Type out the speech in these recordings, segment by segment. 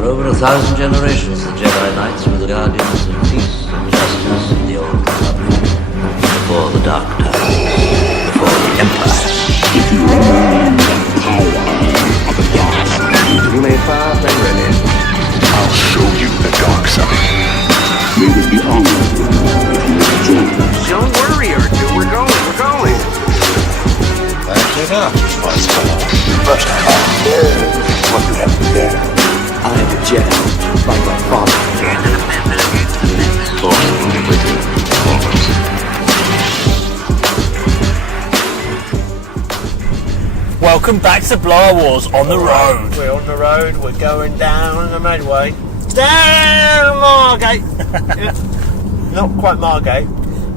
For over 1,000 generations, the Jedi Knights were the guardians of peace and justice in the Old Republic. Before the Dark Times, before the Empire. If you remain the power of the dark side, you may fire when ready. I'll show you the dark side. We would be honored if you would join us. Don't worry, Arthur. We're going. Back it up, Buzzsaw. But what you have there. I am a Jedi, like my father. Welcome back to Blower Wars on the road. We're on the road, we're going down the Medway. Down Margate! Not quite Margate.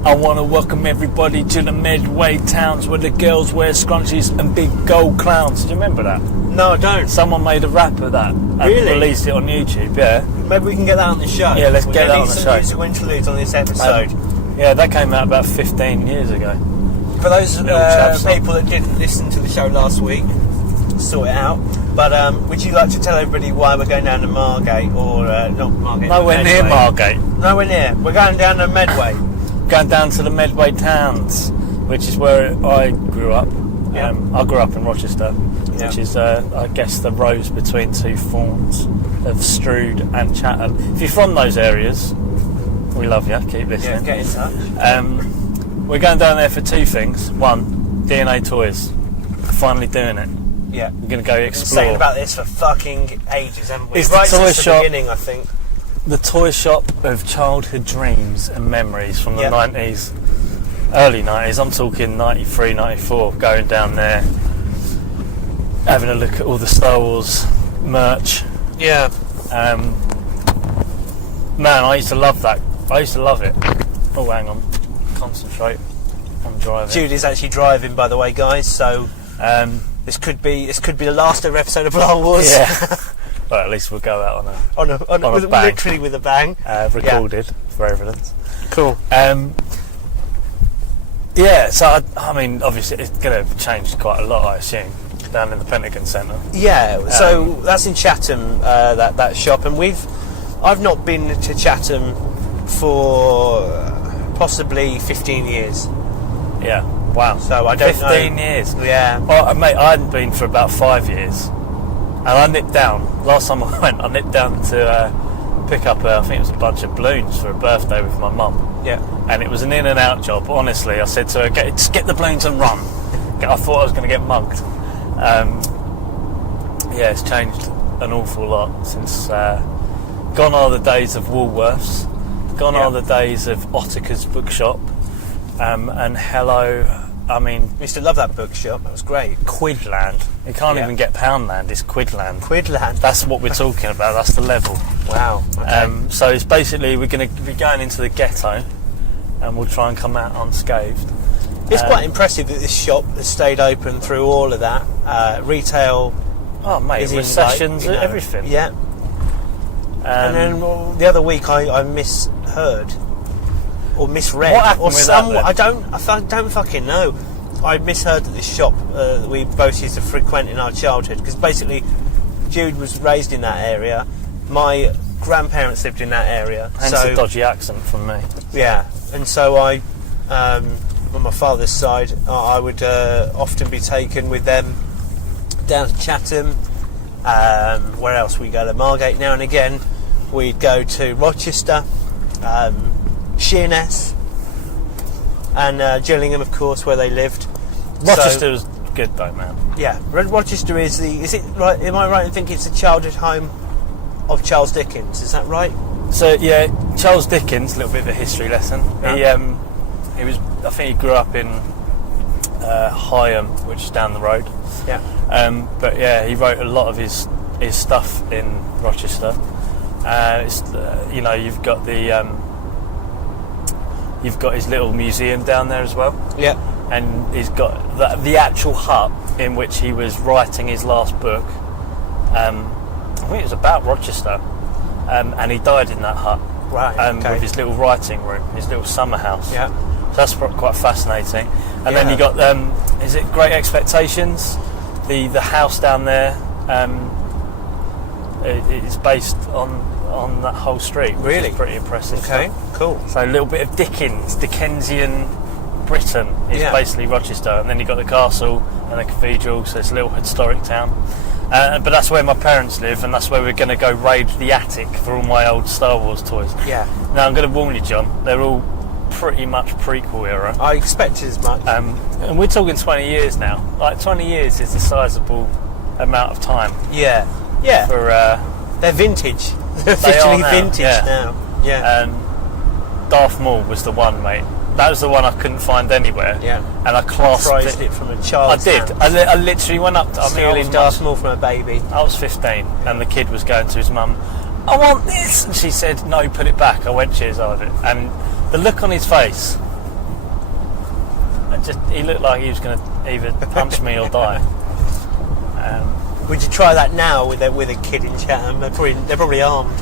I want to welcome everybody to the Medway towns where the girls wear scrunchies and big gold clowns. Do you remember that? No, I don't. Someone made a rap of that and Really? released it on YouTube, yeah. Maybe we can get that on the show. Yeah, let's get that on the show. We're going to need some musical interludes on this episode. Yeah, that came out about 15 years ago. For those Little chap song. people that didn't listen to the show last week, sort it out. But would you like to tell everybody why we're going down to Margate, or not Margate? Nowhere near Margate. Nowhere near. We're going down to Medway. Going down to the Medway towns, which is where I grew up. Yeah. I grew up in Rochester, Yeah. which is, I guess, the rose between two thorns of Strood and Chatham. If you're from those areas, we love you. Keep listening. Yeah, get in touch. We're going down there for two things. One, DNA toys. Finally doing it. Yeah. We're going to go We've been explore. saying about this for fucking ages, haven't we? It's right the toy since shop. the beginning, I think. The toy shop of childhood dreams and memories from the Yep. 90s, early 90s. I'm talking 93, 94, going down there, having a look at all the Star Wars merch. Yeah. Man, I used to love that. I used to love it. Oh, hang on. Concentrate. I'm driving. Jude is actually driving, by the way, guys. So this could be the last ever episode of Blower Wars. Yeah. Well, at least we'll go out on a on a a bang. literally with a bang. recorded for evidence. Cool. Yeah, so I mean, obviously it's going to change quite a lot, I assume, down in the Pentagon Centre. Yeah. So that's in Chatham. That shop, and I've not been to Chatham for possibly 15 years. Yeah, wow. So I don't 15 know. years. Yeah. Oh, mate, I hadn't been for about 5 years, and I nipped down. Last time I went, I nipped down to pick up, I think it was a bunch of balloons for a birthday with my mum. Yeah. And it was an in and out job. Honestly, I said to her, just get the balloons and run. I thought I was going to get mugged. Yeah, it's changed an awful lot since. Gone are the days of Woolworths. Gone are the days of Ottiker's bookshop. And hello, I mean, I used to love that bookshop. That was great. Quidland. You can't even get Poundland. It's Quidland. Quidland. That's what we're talking about. That's the level. Wow. Okay. So it's basically we're going to be going into the ghetto, and we'll try and come out unscathed. It's quite impressive that this shop has stayed open through all of that. Retail. Oh mate, is in, recessions, like, you know, everything. Yeah. And then the other week I misheard or misread What happened or with some. that then? I don't fucking know. I misheard that this shop that we both used to frequent in our childhood, because basically Jude was raised in that area. My grandparents lived in that area. Hence a dodgy accent from me. Yeah, and so I, on my father's side, I would often be taken with them down to Chatham. Where else we go? To Margate now and again. We'd go to Rochester, Sheerness, and Gillingham, of course, where they lived. Rochester was good though, man. Yeah, Rochester is it right? Am I right in thinking it's the childhood home of Charles Dickens? Is that right? So yeah, Charles Dickens, a little bit of a history lesson. Yeah. He was, I think he grew up in Higham, which is down the road. Yeah. But yeah, he wrote a lot of his stuff in Rochester. You know, you've got his little museum down there as well. Yeah. And he's got the actual hut in which he was writing his last book. I think it was about Rochester, and he died in that hut. Right. Okay. With his little writing room, his little summer house. Yeah. So that's quite fascinating. And then Yeah. you got is it Great Expectations? The house down there. It's based on that whole street. Which Really? is pretty impressive. Okay, cool. So a little bit of Dickensian Britain is Yeah. basically Rochester, and then you've got the castle and the cathedral, so it's a little historic town. But that's where my parents live, and that's where we're going to go raid the attic for all my old Star Wars toys. Yeah. Now, I'm going to warn you, John, they're all pretty much prequel era. I expected as much. And we're talking 20 years now. Like, 20 years is a sizable amount of time yeah. Yeah. for... They're vintage. They're They are officially now, vintage yeah. now. Yeah. And Darth Maul was the one, mate. That was the one I couldn't find anywhere. Yeah. And I clasped Prized it. it from a I child's did. hand. I literally went up to... I Stealing was Darth Maul from a baby. I was 15, and the kid was going to his mum, I want this! And she said, no, put it back. I went, cheers, I have it. And the look on his face, he looked like he was going to either punch me or die. Would you try that now with a kid in Chatham? They're probably armed.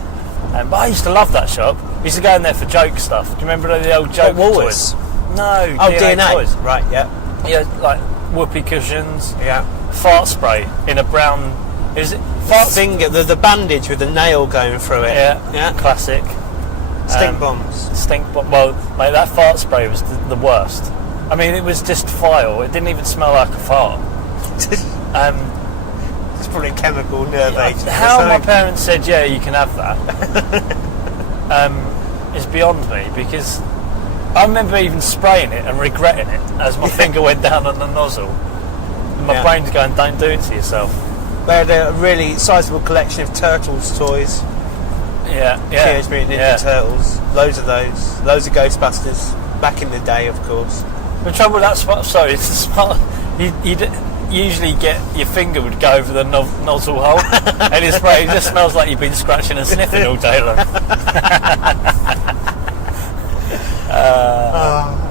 But I used to love that shop. We used to go in there for joke stuff. Do you remember the old joke Woolworths? toys? No, Oh, D&amp D&amp. toys. Right, yeah. Yeah, like whoopee cushions, Yeah. fart spray in a brown... Is it fart Finger, the bandage with the nail going through it. Yeah, Yeah. classic. Stink bombs. Well, mate, that fart spray was the worst. I mean, it was just file. It didn't even smell like a fart. It's probably a chemical nerve agent. How my parents said, yeah, you can have that, is beyond me, because I remember even spraying it and regretting it as my finger went down on the nozzle. And my Yeah. brain's going, don't do it to yourself. They had a really sizable collection of Turtles toys. Yeah. Teenage Mutant Ninja Turtles. Loads of those. Loads of Ghostbusters. Back in the day, of course. The trouble, it's the smart. You'd usually get your finger would go over the nozzle hole, and it just smells like you've been scratching and sniffing all day long.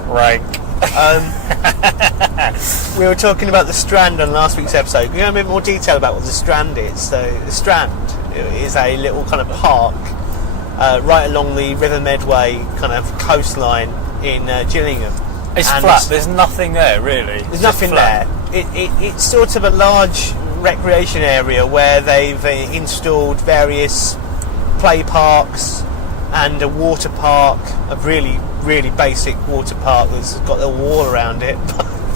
Rank. We were talking about the Strand on last week's episode. Can you go a bit more detail about what the Strand is? So the Strand is a little kind of park right along the River Medway kind of coastline in Gillingham. It's And flat. There's nothing there, really. There's nothing there. It's sort of a large recreation area where they've installed various play parks and a water park, a really, really basic water park that's got a wall around it,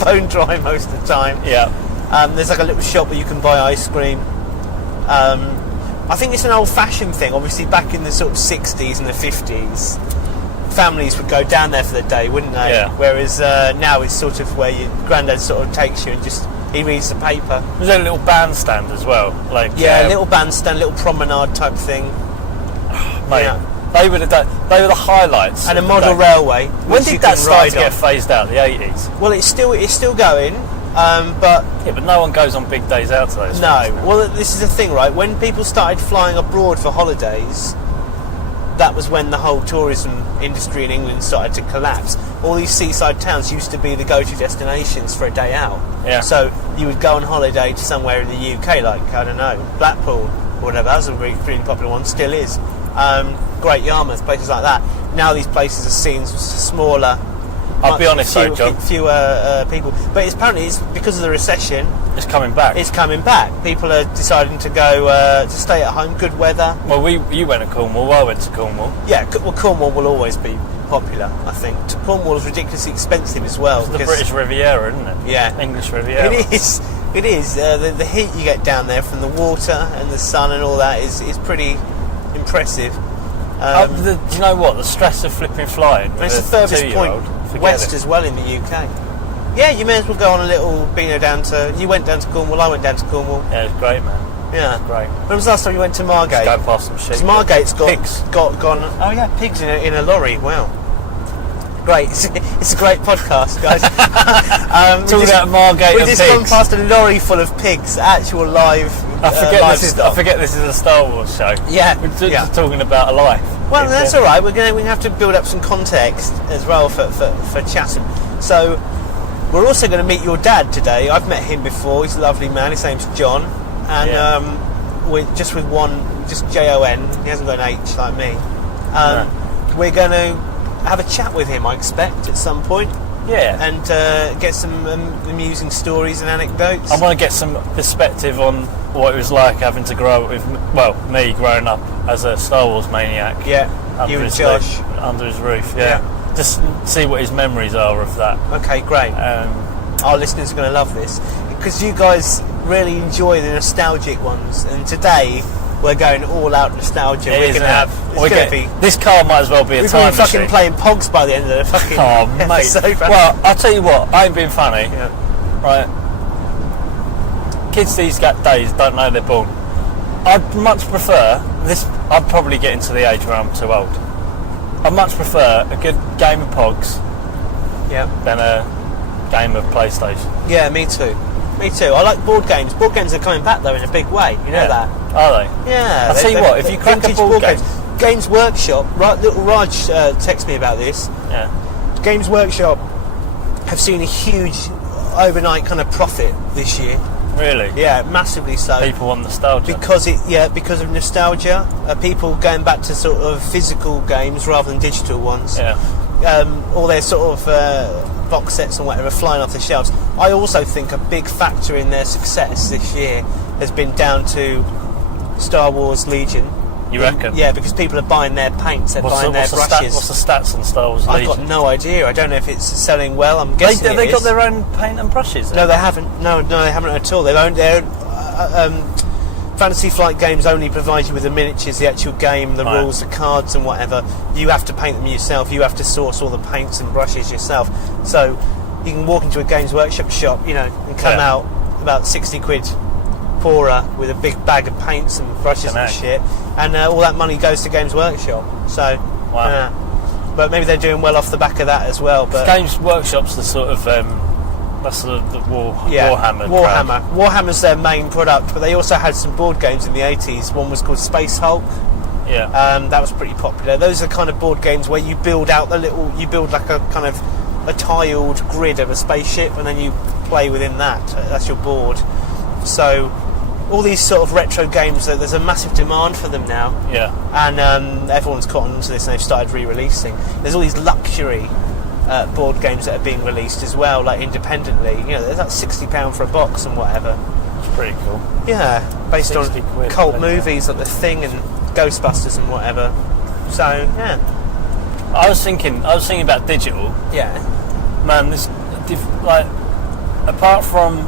bone dry most of the time. Yeah. There's like a little shop where you can buy ice cream. I think it's an old-fashioned thing. Obviously, back in the sort of 60s and the 50s, families would go down there for the day, wouldn't they? Yeah. Whereas now it's sort of where your granddad sort of takes you and just he reads the paper. There's a little bandstand as well, like Yeah, a little bandstand, little promenade type thing. mate. Yeah. They were the highlights. And a of the model day. railway. When which you did that can start ride to get on. phased out? The 80s. Well, it's still going, but Yeah, but no one goes on big days out to those. no. things. Well, this is the thing, right? When people started flying abroad for holidays, that was when the whole tourism industry in England started to collapse. All these seaside towns used to be the go-to destinations for a day out. Yeah. So you would go on holiday to somewhere in the UK, like, I don't know, Blackpool or whatever. That's a really popular one, still is. Great Yarmouth, places like that. Now these places are seen smaller. I'll be honest though, John. Fewer people. But apparently it's because of the recession, It's coming back. it's coming back. People are deciding to go to stay at home, good weather. Well, you went to Cornwall. I went to Cornwall. Yeah, well, Cornwall will always be popular, I think. Cornwall is ridiculously expensive as well. It's the because- British Riviera, isn't it? Yeah. English Riviera. It is. It is. The heat you get down there from the water and the sun and all that is pretty impressive. Do you know what? The stress of flipping flying. And it's the with a furthest point 2-year-old, forget west it. as well in the UK. Yeah, you may as well go on a little Beano down to... You went down to Cornwall, I went down to Cornwall. Yeah, it's great, man. Yeah. Great. When was the last time you went to Margate? Go past some shit. Because Margate's pigs. gone... Oh yeah, pigs in a lorry, wow. Great, it's a great podcast, guys. Talking about Margate We've and just gone pigs. past a lorry full of pigs, actual live I livestock. forget this is a Star Wars show. Yeah, We're yeah. just talking about a life. Well, that's all right. We're going to have to build up some context as well for Chatham. So we're also going to meet your dad today. I've met him before. He's a lovely man. His name's John, and Yeah. we're just with just Jon. He hasn't got an H like me. We're going to have a chat with him, I expect, at some point. Yeah. and get some amusing stories and anecdotes. I want to get some perspective on what it was like having to grow up with, well, me growing up as a Star Wars maniac. Yeah, under you and his Josh. roof, under his roof. Yeah. Just see what his memories are of that. Okay, great. Our listeners are going to love this because you guys really enjoy the nostalgic ones, and today we're going all out nostalgia. We're going to have. It's going to be. This car might as well be a We're time going to be fucking machine. playing Pogs by the end of the fucking Oh, mate. episode. Well, I'll tell you what, I ain't being funny. Yeah. Right. Kids these days don't know they're born. I'd much prefer this. I'd probably get into the age where I'm too old. I'd much prefer a good game of Pogs Yeah. than a game of PlayStation. Yeah, me too. Me too. I like board games. Board games are coming back though in a big way. You know that? Are they? Yeah. I'll tell you what, if you crack a vintage board game. Games Workshop, right? Little Raj texted me about this. Yeah. Games Workshop have seen a huge overnight kind of profit this year. Really? Yeah, massively so. People want nostalgia. Because of nostalgia, people going back to sort of physical games rather than digital ones. Yeah. All their sort of box sets and whatever flying off the shelves. I also think a big factor in their success this year has been down to Star Wars Legion. You reckon? Yeah, because people are buying their paints, they're buying their brushes. What's the stats on Star Wars I've Legion? got no idea. I don't know if it's selling well. I'm guessing They it got is. their own paint and brushes. No, they haven't. No, they haven't at all. They've owned their Fantasy Flight games only provide you with the miniatures, the actual game, the Right. rules, the cards, and whatever. You have to paint them yourself. You have to source all the paints and brushes yourself. So you can walk into a Games Workshop shop, and come out about 60 quid poorer with a big bag of paints and brushes and shit, and all that money goes to Games Workshop. So, Wow. but maybe they're doing well off the back of that as well. But Games Workshop's the sort of that's the Warhammer. Warhammer. crowd. Warhammer's their main product, but they also had some board games in the 80s. One was called Space Hulk. Yeah. That was pretty popular. Those are kind of board games where you build out you build like a kind of a tiled grid of a spaceship, and then you play within that. That's your board. So all these sort of retro games, there's a massive demand for them now. Yeah. And everyone's caught on to this, and they've started re-releasing. There's all these luxury board games that are being released as well, like independently. There's like £60 for a box and whatever. It's pretty cool. Yeah, based on 60 quid, cult yeah. movies like The Thing and Ghostbusters and whatever. So yeah, I was thinking about digital. yeah, Man, this apart from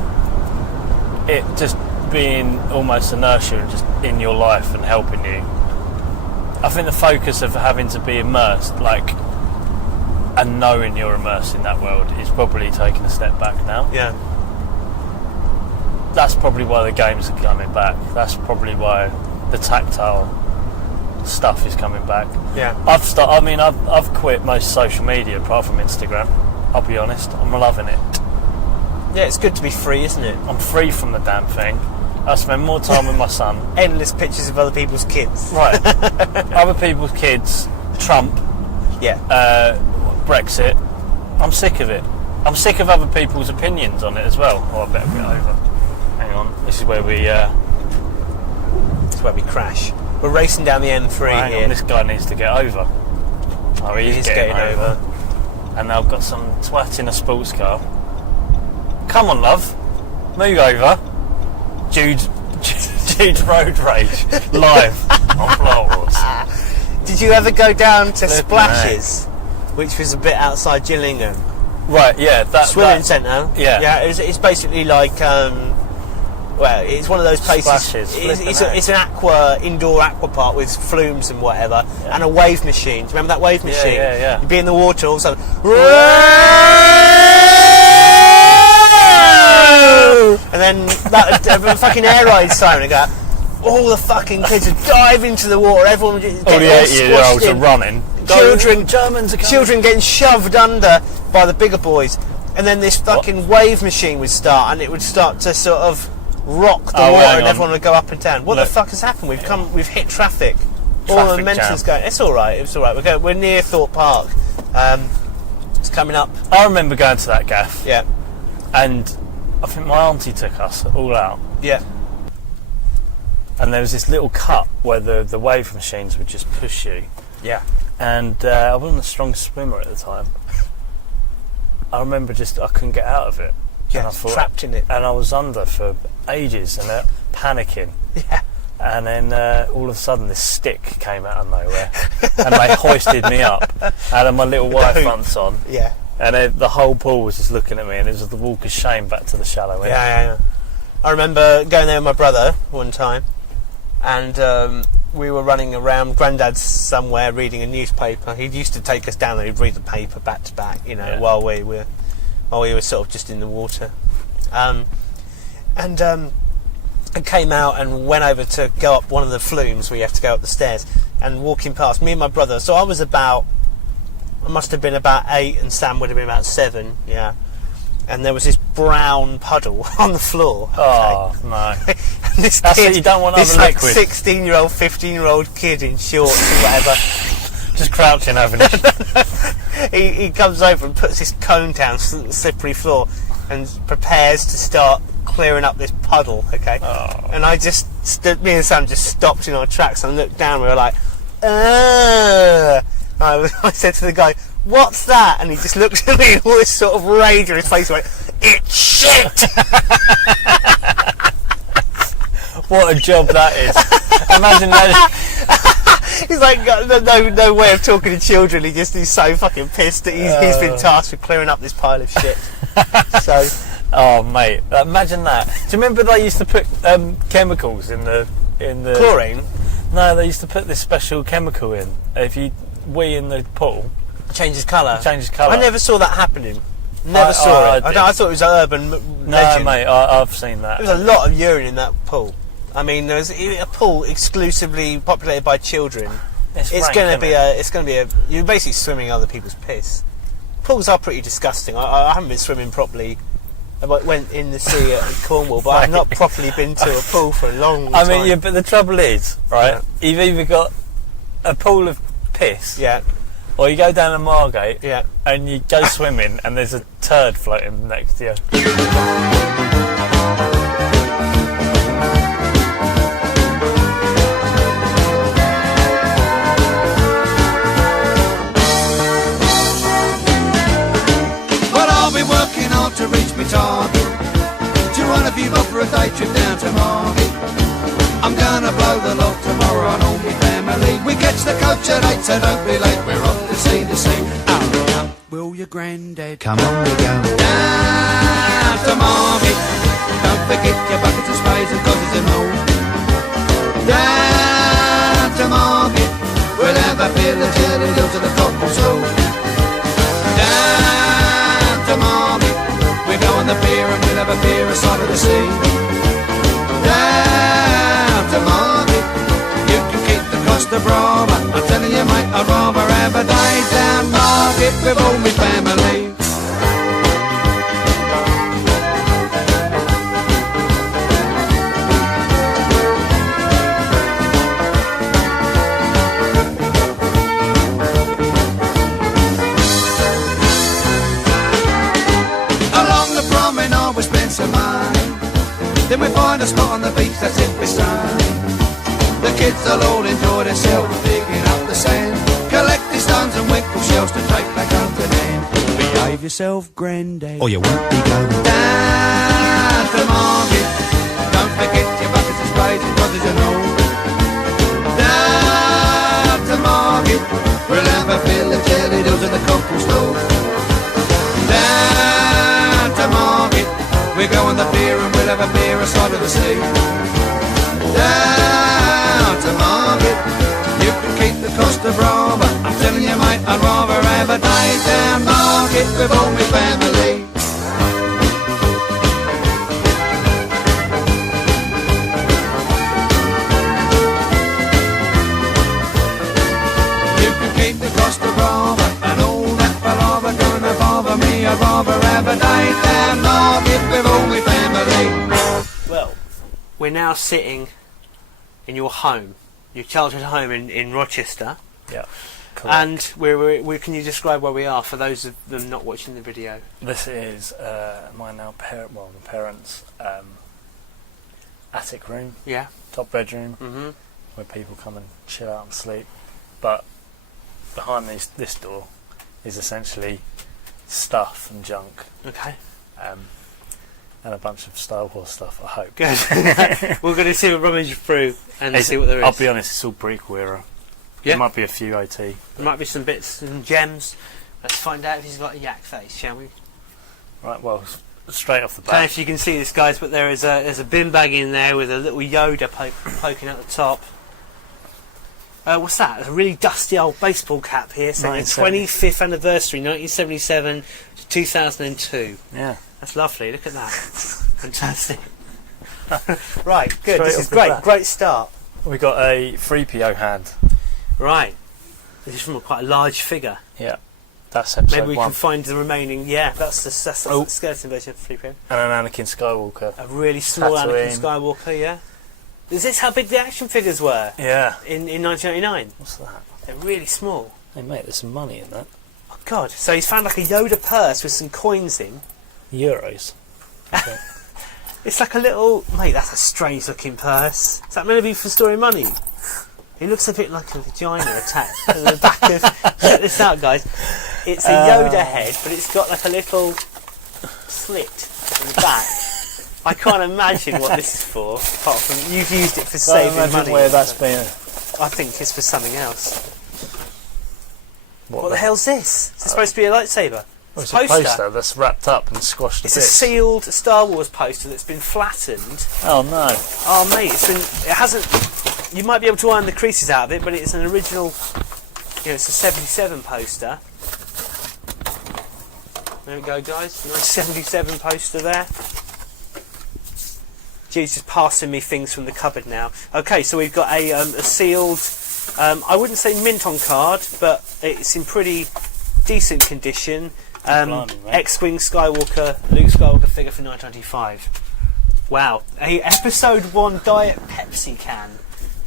it just being almost inertia and just in your life and helping you, I think the focus of having to be immersed, and knowing you're immersed in that world, is probably taking a step back now. yeah, That's probably why the games are coming back. That's probably why the tactile stuff is coming back. yeah. I've quit most social media apart from Instagram. I'll be honest, I'm loving it. Yeah, it's good to be free, isn't it? I'm free from the damn thing. I spend more time with my son. Endless pictures of other people's kids. Right. Other people's kids, Trump, Yeah, Brexit. I'm sick of it. I'm sick of other people's opinions on it as well. Oh, I better get over. Hang on. This is where we... that's where we crash. We're racing down the M3 hang here. on, this guy needs to get over. Oh, he is getting over. And I've got some twat in a sports car. Come on, love. Move over. Jude's Road Rage. Live on Flowers. Did you ever go down to Flippin' Splashes, which was a bit outside Gillingham? Right, yeah. Swimming centre. Yeah. Yeah, it's basically like... it's one of those places. Splashes, It's an indoor aqua park with flumes and whatever, and a wave machine. Do you remember that wave machine? yeah. You'd be in the water, all of a sudden, and then that fucking air ride siren would go. All the fucking kids would dive into the water. Everyone would get All the 8-year-olds are running. Germans are children getting shoved under by the bigger boys, and then this fucking wave machine would start, and it would start to sort of rock the water, and everyone would go up and down. What the fuck has happened? We've hit traffic. All the Traffic momentum's jam. going. It's all right. It's all right. We're near Thorpe Park. It's coming up. I remember going to that gaff, Yeah, and I think my auntie took us all out, yeah, and there was this little cut where the wave machines would just push you. yeah. And I wasn't a strong swimmer at the time, I remember I couldn't get out of it. Yeah, And I thought, trapped in it. And I was under for ages and panicking. Yeah. And then all of a sudden this stick came out of nowhere and they hoisted me up. I had my little wire hoop. fronts on. Yeah. And the whole pool was just looking at me, and it was the walk of shame back to the shallow end. Yeah. I remember going there with my brother one time, and we were running around Grandad's somewhere reading a newspaper. He used to take us down there. He'd read the paper back to back, while we were sort of just in the water. I came out and went over to go up one of the flumes where you have to go up the stairs, and walking past me and my brother. So I must have been about 8 and Sam would have been about 7, yeah. And there was this brown puddle on the floor. Oh, no. And this That's kid, it, you don't want this other like liquid. 16-year-old, 15-year-old kid in shorts or whatever, Just crouching over it. he comes over and puts his cone down on the slippery floor and prepares to start clearing up this puddle, okay? Oh. And I just me and Sam just stopped in our tracks and looked down. We were like, I said to the guy, "What's that?" And he just looked at me in all this sort of rage on his face and went, "It's shit!" What a job that is. Imagine that. He's like, no way of talking to children. He's so fucking pissed that he's been tasked with clearing up this pile of shit. So, Oh, mate. Imagine that. Do you remember they used to put chemicals in the... chlorine No, they used to put this special chemical in. If you wee in the pool, changes colour. changes colour. I never saw that happening. Never saw it. I thought it was an urban legend. No, mate, I've seen that. There was a lot of urine in that pool. I mean, there was a pool exclusively populated by children. It's rank, going to isn't be it? you're basically swimming other people's piss. Pools are pretty disgusting. I haven't been swimming properly. I went in the sea at Cornwall, but I've not properly been to a pool for a long time. I mean, yeah, but the trouble is, right, you've either got a pool of piss, Yeah, or you go down to Margate, yeah. and you go swimming, and there's a turd floating next to you. But I'll be working hard to reach my target. 200 people for a day trip down to Margate. I'm gonna blow the lot tomorrow on all my family. We catch the coach at 8, so don't be late. We're off to see the sea. Hurry up, will your granddad? Come on, we go down to Margate. Don't forget your buckets of spades and codgers and hoes. Down to Margate, we'll have a fill of jelly does to the cockle soul. Down to Margate, we go on the pier and we'll have a beer aside of the sea. Down to Margate, you can keep the Costa Brava. I'm telling you, mate, I'd rather have a day down Margate with all my family. Along the promenade we spend some money. Then we find a spot on the beach that's in sunny. The kids will all enjoy themselves digging up the sand, collecting stones and winkle shells to take back home to them. Behave yourself, granddad, or you won't be going down to Margate. Don't forget your buckets and spades and brothers and all. Down to Margate, we'll have a fill of jelly does at the cockle store. Down to Margate, we go on the pier and we'll have a beer aside of the sea. Down to Margate, you can keep the Costa Brava. I'm telling you, mate, I'd rather have a day down Margate with all my family. You can keep the Costa Brava and all that palaver gonna bother me. I'd rather have a day down Margate with all my family. Well, we're now sitting in your home, your childhood home in Rochester, Yeah. and we can you describe where we are for those of them not watching the video? This is my parents' attic room, Yeah. top bedroom, Mm-hmm. where people come and chill out and sleep. But behind this door is essentially stuff and junk, Okay. and a bunch of Star Wars stuff. I hope. Good. We're going to see what rummage through and see what there is. I'll be honest, it's all prequel era. Yeah. There might be a few OT. There might be some bits and gems. Let's find out if he's got a yak face, shall we? Right. Well, straight off the I don't know bat. if you can see this, guys, but there's a bin bag in there with a little Yoda poking at the top. What's that? There's a really dusty old baseball cap here saying 25th anniversary, 1977 to 2002. Yeah. That's lovely. Look at that. Fantastic. Right, good. Straight This off is the great. bat. Great start. We got a 3PO hand. Right. This is from quite a large figure. Yeah. That's episode Maybe we 1. can find the remaining. Yeah, that's the skeleton version of 3PO. And an Anakin Skywalker. A really small Tatooine. Anakin Skywalker. Yeah. Is this how big the action figures were Yeah. in 1999? What's that? They're really small. Hey mate, there's some money in that. Oh God! So he's found like a Yoda purse with some coins in. Euros. It's like a little mate. That's a strange looking purse. Is that meant to be for storing money? It looks a bit like a vagina attached to the back of. Check this out, guys. It's a Yoda head, but it's got like a little slit in the back. I can't imagine what this is for, apart from you've used it for saving money. Where that's been. I think it's for something else. What the hell's this? Is it supposed to be a lightsaber? Well, it's a poster that's wrapped up and squashed It's to a bits. sealed Star Wars poster that's been flattened. Oh no. Oh mate, it hasn't. You might be able to iron the creases out of it, but it's an original. It's a 77 poster. There we go, guys. Nice 77 poster there. Jude's just passing me things from the cupboard now. Okay, so we've got a sealed. I wouldn't say mint on card, but it's in pretty decent condition. Blimey, mate. X-Wing Skywalker, Luke Skywalker figure for 1925. Wow, a episode 1 Diet Pepsi can.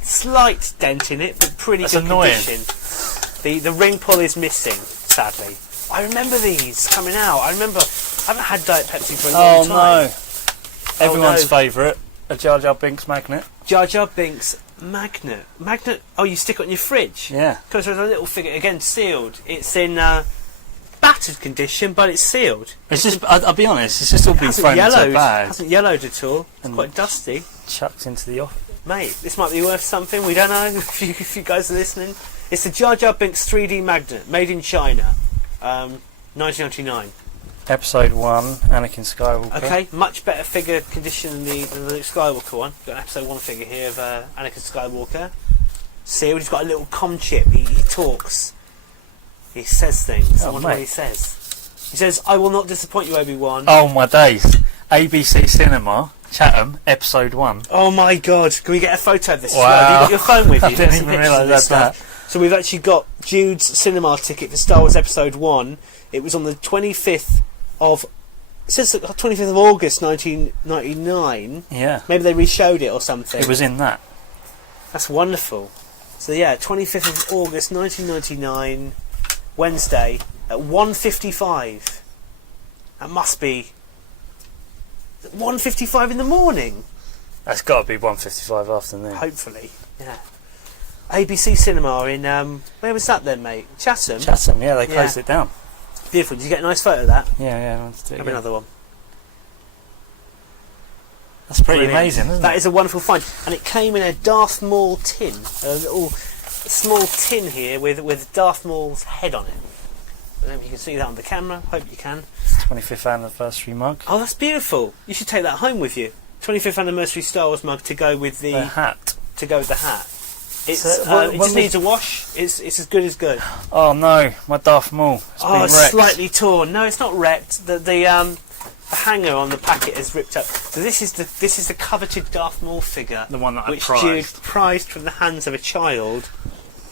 Slight dent in it, but pretty That's good annoying. condition. The ring pull is missing, sadly. I remember these coming out. I haven't had Diet Pepsi for a long time. No. Everyone's no. favourite, a Jar Jar Binks magnet. Jar Jar Binks magnet. Oh, you stick it on your fridge? Yeah. Because there's a little figure, again, sealed. It's in battered condition, but it's sealed. It's just, I'll be honest, it's just all been thrown into a bag. Hasn't yellowed at all. It's And- quite dusty. Chucked into the office. Mate, this might be worth something. We don't know if you guys are listening. It's the Jar Jar Binks 3D magnet, made in China, 1999. Episode 1, Anakin Skywalker. Okay, much better figure condition than the Luke Skywalker one. Got an episode 1 figure here of Anakin Skywalker. Sealed. He's got a little comm chip. He talks. He says things. I wonder what mate. he says. He says, "I will not disappoint you, Obi-Wan." Oh my days. ABC Cinema, Chatham, episode 1. Oh my God! Can we get a photo of this? Wow. As well? Have you got your phone with you? I didn't There's some even pictures of realise this that's stuff. So we've actually got Jude's cinema ticket for Star Wars Episode 1. It was on the 25th of... It says 25th of August 1999. Yeah. Maybe they re-showed it or something. It was in that. That's wonderful. So yeah, 25th of August 1999, Wednesday at 1:55. That must be 1:55 in the morning. That's got to be 1:55 afternoon. Hopefully, yeah. ABC Cinema in where was that then, mate? Chatham. Chatham, yeah, they closed it down. Beautiful. Did you get a nice photo of that? Yeah, let's do it Have again. another one. That's pretty Brilliant. amazing, isn't That it? is a wonderful find, and it came in a Darth Maul tin, a little small tin here with Darth Maul's head on it. I don't know if you can see that on the camera. Hope you can. 25th anniversary mug. Oh, that's beautiful. You should take that home with you. 25th anniversary Star Wars mug to go with the The hat. hat. It's So, it when just we- needs a wash. It's as good as good. Oh no, my Darth Maul. It's been It's wrecked. slightly torn. No, it's not wrecked. The hanger on the packet is ripped up. So this is the coveted Darth Maul figure, The one that I which prized. Jude prized from the hands of a child.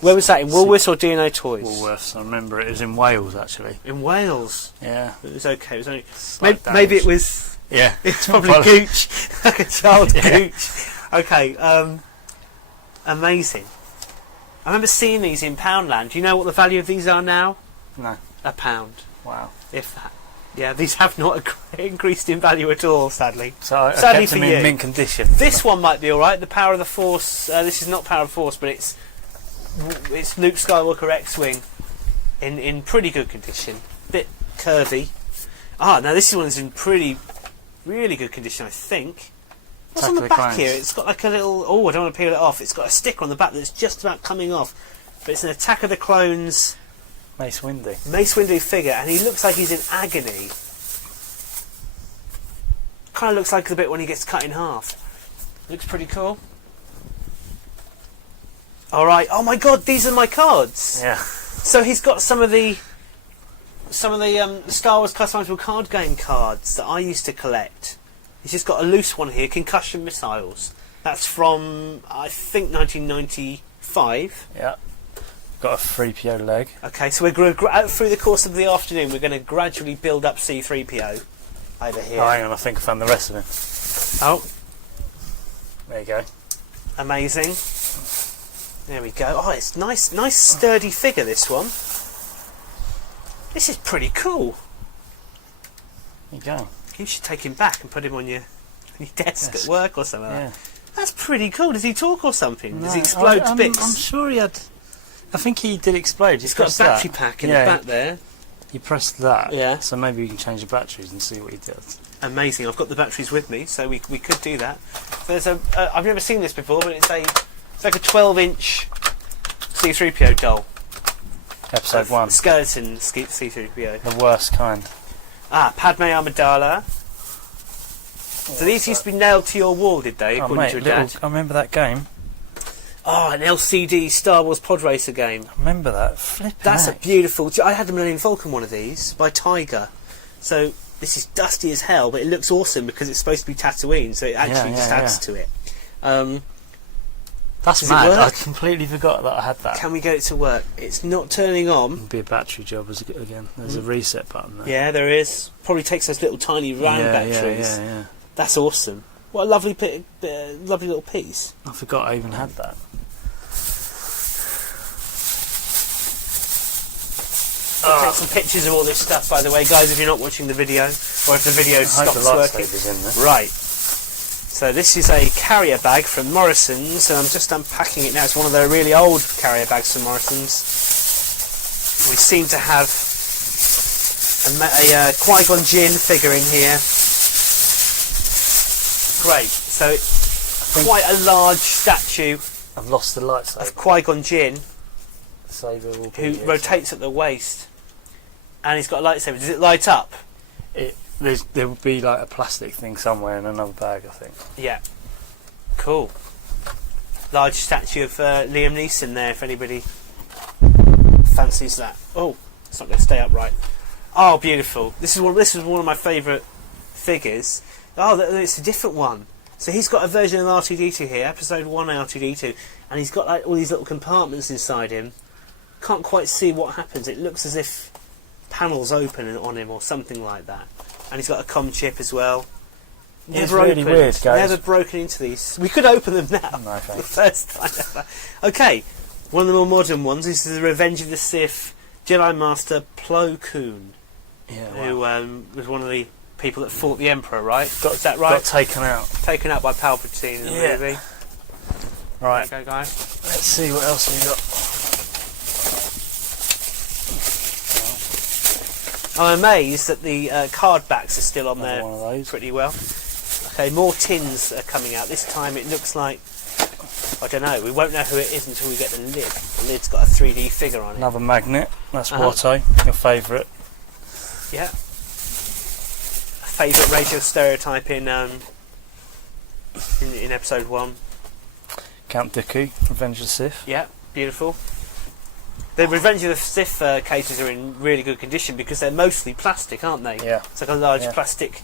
Where was that, in Woolworths or D&A Toys? Woolworths, I remember it was in Wales actually. In Wales. Yeah. It was okay. It was only Slight maybe damage. it was. Yeah. It's probably gooch, like a child Yeah. gooch. Okay, amazing. I remember seeing these in Poundland. Do you know what the value of these are now? No. £1, Wow. if that. Yeah, these have not increased in value at all, sadly. So I Sadly kept for them you. in mint condition. This one might be all right. The Power of the Force. This is not Power of the Force, but it's Luke Skywalker X-wing in pretty good condition. Bit curvy. Now this one's in really good condition, I think. What's on the back here? It's got like a little... Oh, I don't want to peel it off. It's got a sticker on the back that's just about coming off. But it's an Attack of the Clones... Mace Windu figure, and he looks like he's in agony. Kind of looks like the bit when he gets cut in half. Looks pretty cool. Alright, oh my god, these are my cards! Yeah. So he's got some of the Star Wars customizable card game cards that I used to collect. He's just got a loose one here, Concussion Missiles. That's from, I think, 1995. Yeah. Got a 3PO leg. Okay, so we're going to, through the course of the afternoon, we're going to gradually build up C-3PO over here. Oh, hang on, I think I found the rest of him. Oh. There you go. Amazing. There we go. Oh, it's nice sturdy figure, this one. This is pretty cool. There you go. You should take him back and put him on your desk at work or something like that. That's pretty cool. Does he talk or something? No, Does he explode to bits? I'm sure he had... I think he did explode. He's got a battery pack in the back there. You pressed that. Yeah. So maybe we can change the batteries and see what he does. Amazing. I've got the batteries with me, so we could do that. So there's I've never seen this before, but it's like a 12-inch C-3PO doll. Episode 1. Skeleton C-3PO. The worst kind. Padme Amidala. So these used to be nailed to your wall, did they? According to your dad. I remember that game. An LCD Star Wars pod racer game. I remember that. Flipping That's heck. a beautiful... I had the Millennium Falcon one of these by Tiger. So this is dusty as hell, but it looks awesome because it's supposed to be Tatooine, so it actually just adds to it. That's mad. I completely forgot that I had that. Can we get it to work? It's not turning on. It'd be a battery job again. There's a reset button there. Yeah, there is. Probably takes those little tiny round batteries. Yeah. That's awesome. What a lovely little piece. I forgot I even had that. I'll take some pictures of all this stuff, by the way, guys, if you're not watching the video, or if the video stops working. In there. Right. So this is a carrier bag from Morrison's, and I'm just unpacking it now. It's one of their really old carrier bags from Morrison's. We seem to have a Qui-Gon Jinn figure in here. Great. So it's quite a large statue. I've lost the lightsaber. Of Qui-Gon Jinn, Who rotates at the waist, and he's got a lightsaber. Does it light up? There would be like a plastic thing somewhere in another bag, I think. Yeah. Cool. Large statue of Liam Neeson there, if anybody fancies that. Oh, it's not going to stay upright. Oh, beautiful. This is one of my favourite figures. Oh, it's a different one. So he's got a version of R2-D2 here, episode 1 R2-D2, and he's got like all these little compartments inside him. Can't quite see what happens. It looks as if panels open on him or something like that. And he's got a comm chip as well. It's really weird, guys. Never broken into these. We could open them now. No, thanks. The first time ever. Okay, one of the more modern ones. This is the Revenge of the Sith Jedi Master Plo Koon, who was one of the people that fought the Emperor, right? Is that right? Got taken out. Taken out by Palpatine in the movie. Right. There you go, guys. Let's see what else we got. I'm amazed that the card backs are still on there one of those. pretty well. Okay, more tins are coming out. This time it looks like, I don't know, we won't know who it is until we get the lid. The lid's got a 3D figure on it. Another magnet. That's Watto, your favourite. Yeah. Favourite racial stereotype in episode 1. Count Dooku, Revenge of the Sith. Yeah, beautiful. The Revenge of the Sith cases are in really good condition because they're mostly plastic, aren't they? Yeah. It's like a large plastic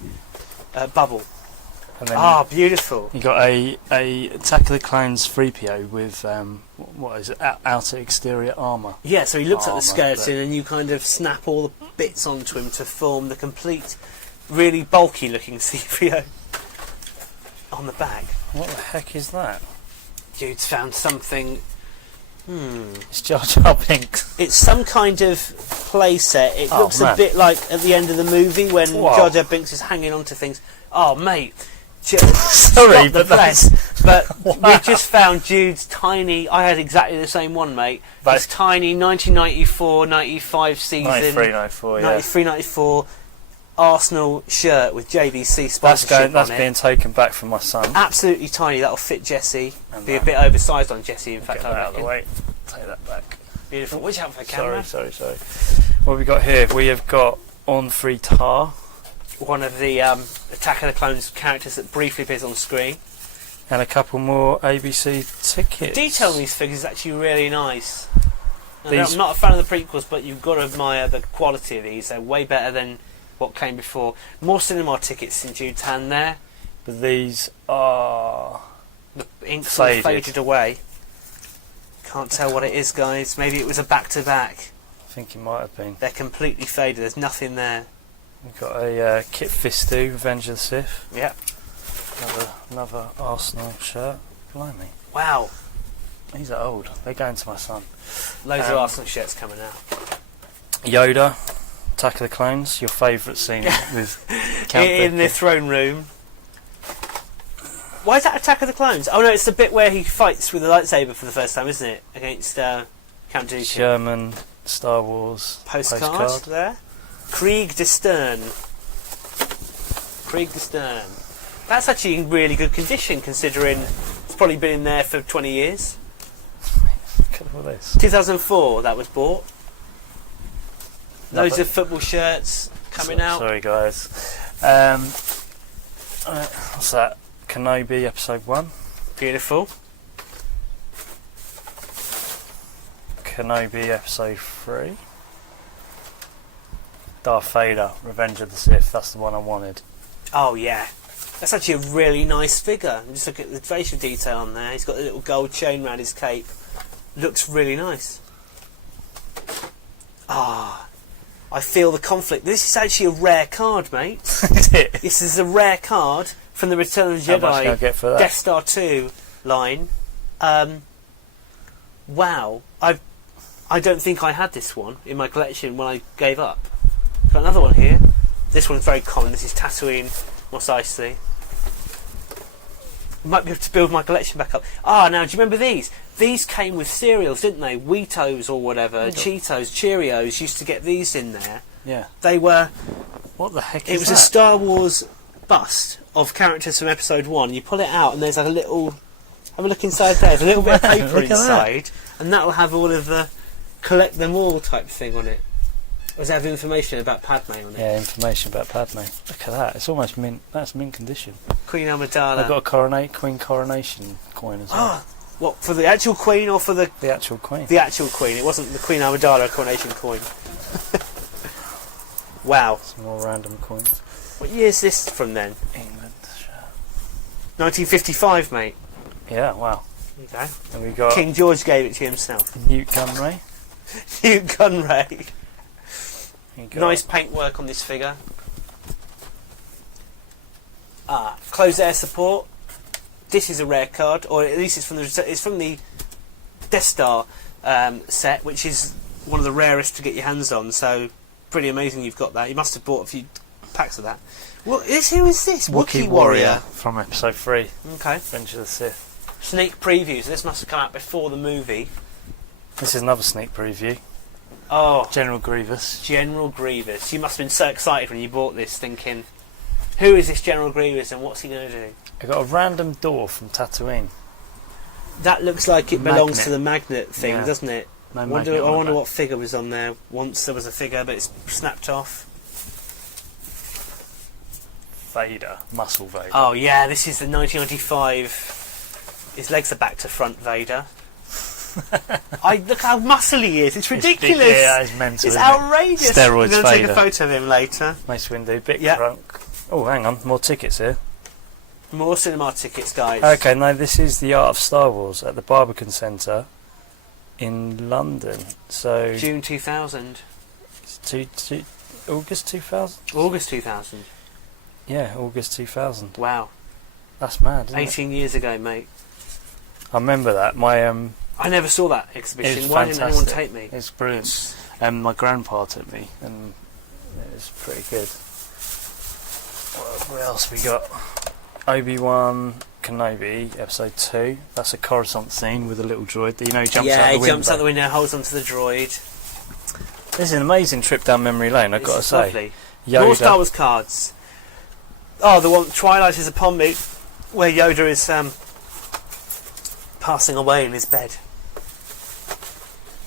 bubble. And then beautiful. You got a Attack of the Clones 3PO with what is it? Outer exterior armour. Yeah, so he looks like the skeleton, but- and you kind of snap all the bits onto him to form the complete, really bulky looking C-3PO on the back. What the heck is that? Jude's found something. It's Jar Jar Binks. It's some kind of playset. It looks a bit like at the end of the movie when Jar Jar Binks is hanging onto things. Oh, mate. Sorry, but that's But we just found Jude's tiny. I had exactly the same one, mate. His tiny 1994-95 season, 93-94, yeah. 93-94 Arsenal shirt with JVC sponsorship on it. That's being taken back from my son. Absolutely tiny. That'll fit Jesse. And Be a bit oversized on Jesse, in fact. Get that out of the way. Take that back. Beautiful. Watch out for the camera. Sorry. What have we got here? We have got On Free Tar. One of the Attack of the Clones characters that briefly appears on screen. And a couple more ABC tickets. Detail on these figures is actually really nice. These- I'm not a fan of the prequels, but you've got to admire the quality of these. They're way better than what came before. More cinema tickets in Jude's hand there. But these are The ink's all faded away. Can't tell what it is, guys. Maybe it was a back-to-back. I think it might have been. They're completely faded. There's nothing there. We've got a Kit Fisto, Revenge of the Sith. Yep. Another Arsenal shirt. Blimey. Wow. These are old. They're going to my son. Loads of Arsenal shirts coming out. Yoda, Attack of the Clones. Your favourite scene with Count In the Dooku. throne room. Why is that Attack of the Clones? Oh no, it's the bit where he fights with the lightsaber for the first time, isn't it? Against Count Dooku. German Star Wars Postcard there. Krieg de Stern. That's actually in really good condition, considering it's probably been in there for 20 years. Look at all this. 2004 that was bought. Loads of football shirts coming out. Sorry guys. What's that? Kenobi Episode 1. Beautiful. Kenobi Episode 3. Darth Vader, Revenge of the Sith. That's the one I wanted. Oh yeah. That's actually a really nice figure. Just look at the facial detail on there. He's got a little gold chain around his cape. Looks really nice. Ah, I feel the conflict. This is actually a rare card, mate. Is it? This is a rare card from the Return of the How much can I Jedi get for that? Death Star 2 line. Wow. I don't think I had this one in my collection when I gave up. Got another one here. This one's very common. This is Tatooine Mos Eisley. Might be able to build my collection back up. Ah, now do you remember these? These came with cereals, didn't they? Wheatos or whatever, Cheetos, Cheerios used to get these in there. Yeah. They were. What the heck It is was that? a Star Wars bust of characters from Episode 1. You pull it out and there's like a little. Have a look inside there. There's a little bit of paper Look at that. inside, and that will have all of the collect them all type thing on it. Does it have information about Padme on it? Yeah, information about Padme. Look at that. It's almost mint. That's mint condition. Queen Amidala. I've got a Queen coronation coin as well. Ah, what, for the actual Queen or for the The actual Queen. the actual Queen? It wasn't the Queen Amidala coronation coin. Wow. Some more random coins. What year is this from then? England shirt. 1955, mate. Yeah, wow. There you go. And we got King George gave it to himself. Newt Gunray. Hugh Gunray. You got Nice paintwork on this figure. Ah, closed air support. This is a rare card, or at least it's from the Death Star set, which is one of the rarest to get your hands on. So pretty amazing you've got that. You must have bought a few packs of that. Who is this? Wookiee Warrior from Episode 3. Okay. Revenge of the Sith. Sneak previews. This must have come out before the movie. This is another sneak preview. Oh, General Grievous. General Grievous. You must have been so excited when you bought this, thinking, who is this General Grievous and what's he going to do? I got a random door from Tatooine. That looks like it belongs Magnet. to the magnet thing, Yeah. doesn't it? No I magnet on the wonder back. what figure was on there. Once there was a figure, but it's snapped off. Vader. Muscle Vader. Oh yeah, this is the 1995. His legs are back to front Vader. Look how muscly he is. It's ridiculous. Yeah, it's mental. It's isn't it? outrageous. Steroids I'm going to take a Vader. photo of him later. Mace Windu, bit Yeah. drunk. Oh, hang on, more tickets here. More cinema tickets, guys. Okay, no, this is the Art of Star Wars at the Barbican Centre in London. So June 2000. it's August 2000. August 2000. Yeah, August 2000. Wow. That's mad. Isn't 18 years ago, mate. it? I remember that. My I never saw that it exhibition. was Why didn't anyone fantastic. take me? It's brilliant. My grandpa took me, and it was pretty good. What else we got? Obi-Wan, Kenobi, episode 2. That's a Coruscant scene with a little droid that, you know, jumps out Yeah, the he window. jumps out the window, holds onto the droid. This is an amazing trip down memory lane, I've got to This is say. lovely. Yoda. More Star Wars cards. Oh, the one, Twilight is Upon Me, where Yoda is passing away in his bed.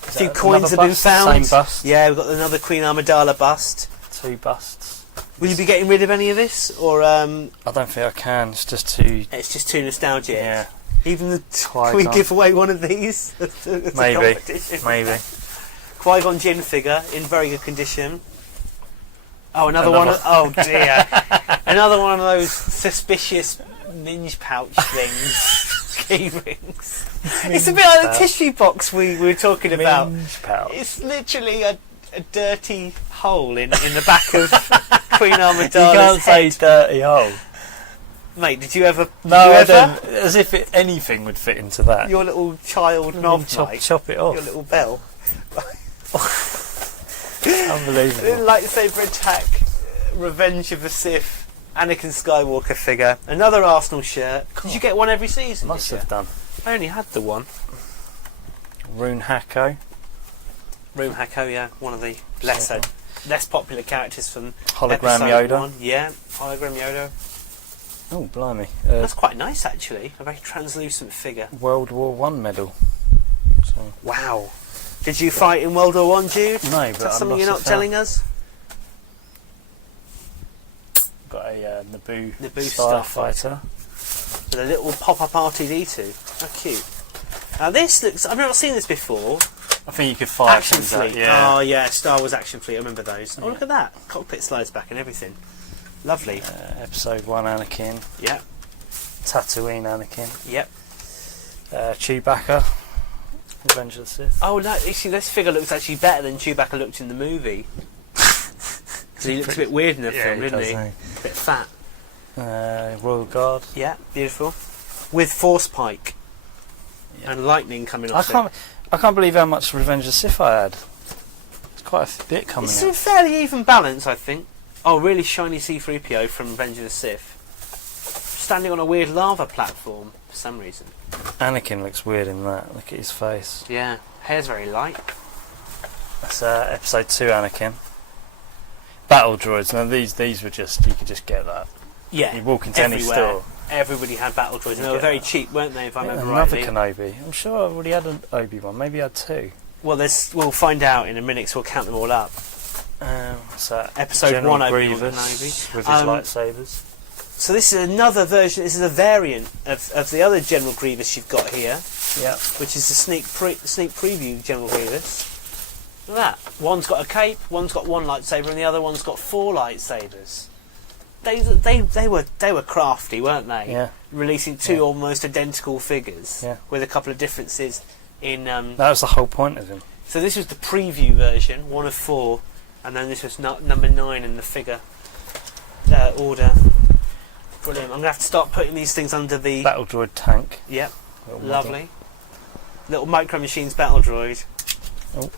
A few coins have been found. Same bust. Yeah, we've got another Queen Amidala bust. 2 busts. Will you be getting rid of any of this, or I don't think I can. It's just too. it's just too nostalgic? Yeah. Even the Qui-Gon. can we give away one of these? as a Maybe. competition? Maybe. Qui-Gon Jinn figure in very good condition. Oh, another one. Another- Oh dear, another one of those suspicious minge pouch things, key rings. It's a bit like the pouch. tissue box we were talking about. Minge pouch. It's literally a dirty hole in the back of Queen You Amidala's can't say head. dirty hole. Mate, did you ever? No, I don't. As if anything would fit into that. Your little child You knob, chop, mate. chop it off. Your little bell. Unbelievable. Lightsaber attack, Revenge of the Sith, Anakin Skywalker figure, another Arsenal shirt. Did you get one every season? Must did have done. you? I only had the one. Rune Hacko. Room Hacko, yeah, one of the less popular characters from Hologram episode Yoda. 1. Yeah, hologram Yoda. Oh, blimey. That's quite nice, actually. A very translucent figure. World War One medal. So, Wow. Did you fight in World War One, Jude? no, but Is that I'm something you're not lost telling us? Got a Naboo Naboo starfighter. With a little pop-up R2-D2. How cute. Now this looks... I've not seen this before. I think you could fire Action things out, Fleet. yeah. Oh, yeah, Star Wars Action Fleet. I remember those. Oh, look at that. Cockpit slides back and everything. Lovely. Episode 1 Anakin. Yep. Tatooine Anakin. Yep. Chewbacca. Revenge of the Sith. Oh, no, you see, this figure looks actually better than Chewbacca looked in the movie. Because he looks a bit weird in the film, didn't he? A bit fat. Royal Guard. Yeah, beautiful. With Force Pike. And lightning coming off I can't believe how much Revenge of the Sith I had. It's quite a bit coming It's up. a fairly even balance, I think. Oh, really shiny C-3PO from Revenge of the Sith. Standing on a weird lava platform for some reason. Anakin looks weird in that. Look at his face. Yeah, hair's very light. That's episode 2 Anakin. Battle droids. Now these were just, you could just get that. Yeah, You walk into any everywhere. store. Everybody had battle droids, and they were get very that. cheap, weren't they? If I remember Another rightly. Kenobi. I'm sure I've already had an Obi-Wan. Maybe I had 2. Well, we'll find out in a minute, so we'll count them all up. What's that? Episode General 1 Obi-Wan Grievous Kenobi. with his lightsabers. So this is another version. This is a variant of the other General Grievous you've got here, Yeah. which is the sneak preview General Grievous. Look at that. One's got a cape, one's got 1 lightsaber, and the other one's got 4 lightsabers. They were crafty, weren't they? Yeah. Releasing 2 almost identical figures, Yeah. with a couple of differences in. That was the whole point of him. So this was the preview version, 1 of 4, and then this was number 9 in the figure order. Brilliant. I'm going to have to start putting these things under the... Battle droid tank. Yep, Little lovely. Little Micro Machines battle droid. model.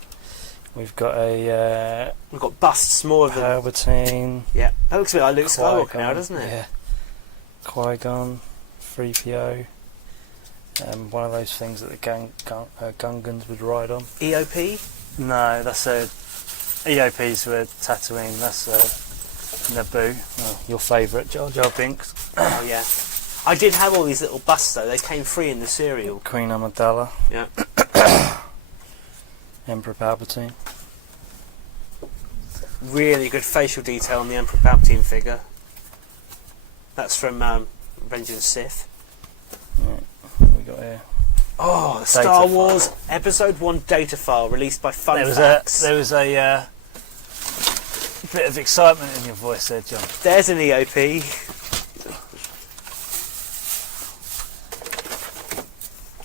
We've got a We've got busts, more of them. Palpatine. Yeah, that looks a bit like Luke Skywalker Qui-Gon, now, doesn't it? Yeah. Qui-Gon, 3PO. One of those things that the Gungans would ride on. EOP? No, that's EOPs were Tatooine. That's Naboo. Oh, your favourite, Jar Jar Binks. Oh, yeah. I did have all these little busts, though. They came free in the cereal. Queen Amidala. Yeah. Emperor Palpatine. Really good facial detail on the Emperor Palpatine figure. That's from Revenge of the Sith. Yeah. What we got here? Oh, the Data Star file. Wars Episode 1 data file released by Fun There was Facts. a bit of excitement in your voice there, John. There's an EOP.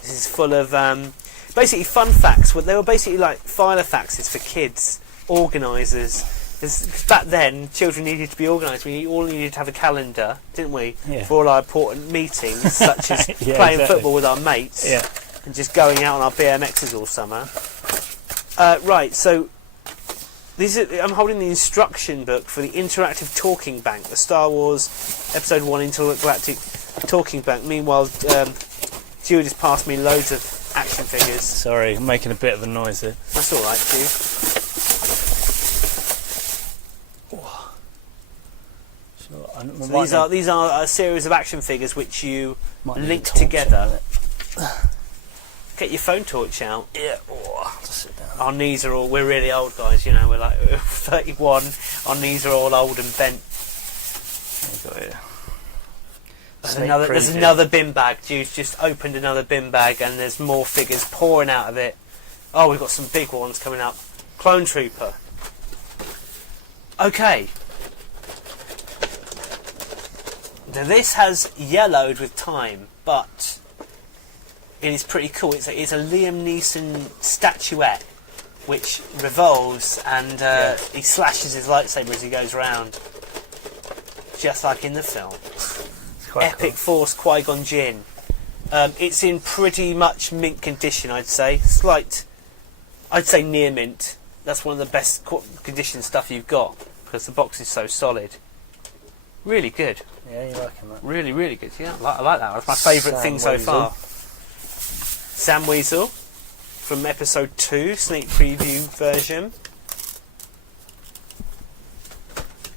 This is full of basically fun facts. They were basically like filofaxes for kids, organisers. Because back then, children needed to be organised. We all needed to have a calendar, didn't we? Yeah. For all our important meetings, such as Yeah, playing exactly. football with our mates Yeah. and just going out on our BMXs all summer. Right, so I'm holding the instruction book for the Interactive Talking Bank, the Star Wars Episode 1 Intergalactic talking back. Meanwhile, Jude has passed me loads of action figures. Sorry, I'm making a bit of a noise here. That's all right, Jude. So these are a series of action figures which you link together. Get your phone torch out. Yeah. Oh, just sit down. Our knees are all. We're really old guys, you know. We're like 31. Our knees are all old and bent. There's another bin bag. Jude's just opened another bin bag, and there's more figures pouring out of it. Oh, we've got some big ones coming up. Clone Trooper. Okay. Now this has yellowed with time, but it is pretty cool. It's a Liam Neeson statuette which revolves, and he slashes his lightsaber as he goes round, just like in the film. Epic cool. Force Qui-Gon Jinn. It's in pretty much mint condition, I'd say. I'd say near mint. That's one of the best condition stuff you've got, because the box is so solid. Really good. Yeah, you're liking that. Really, really good. Yeah, I like that. That's my favourite thing so far. Sam Weasel from episode 2, sneak preview version.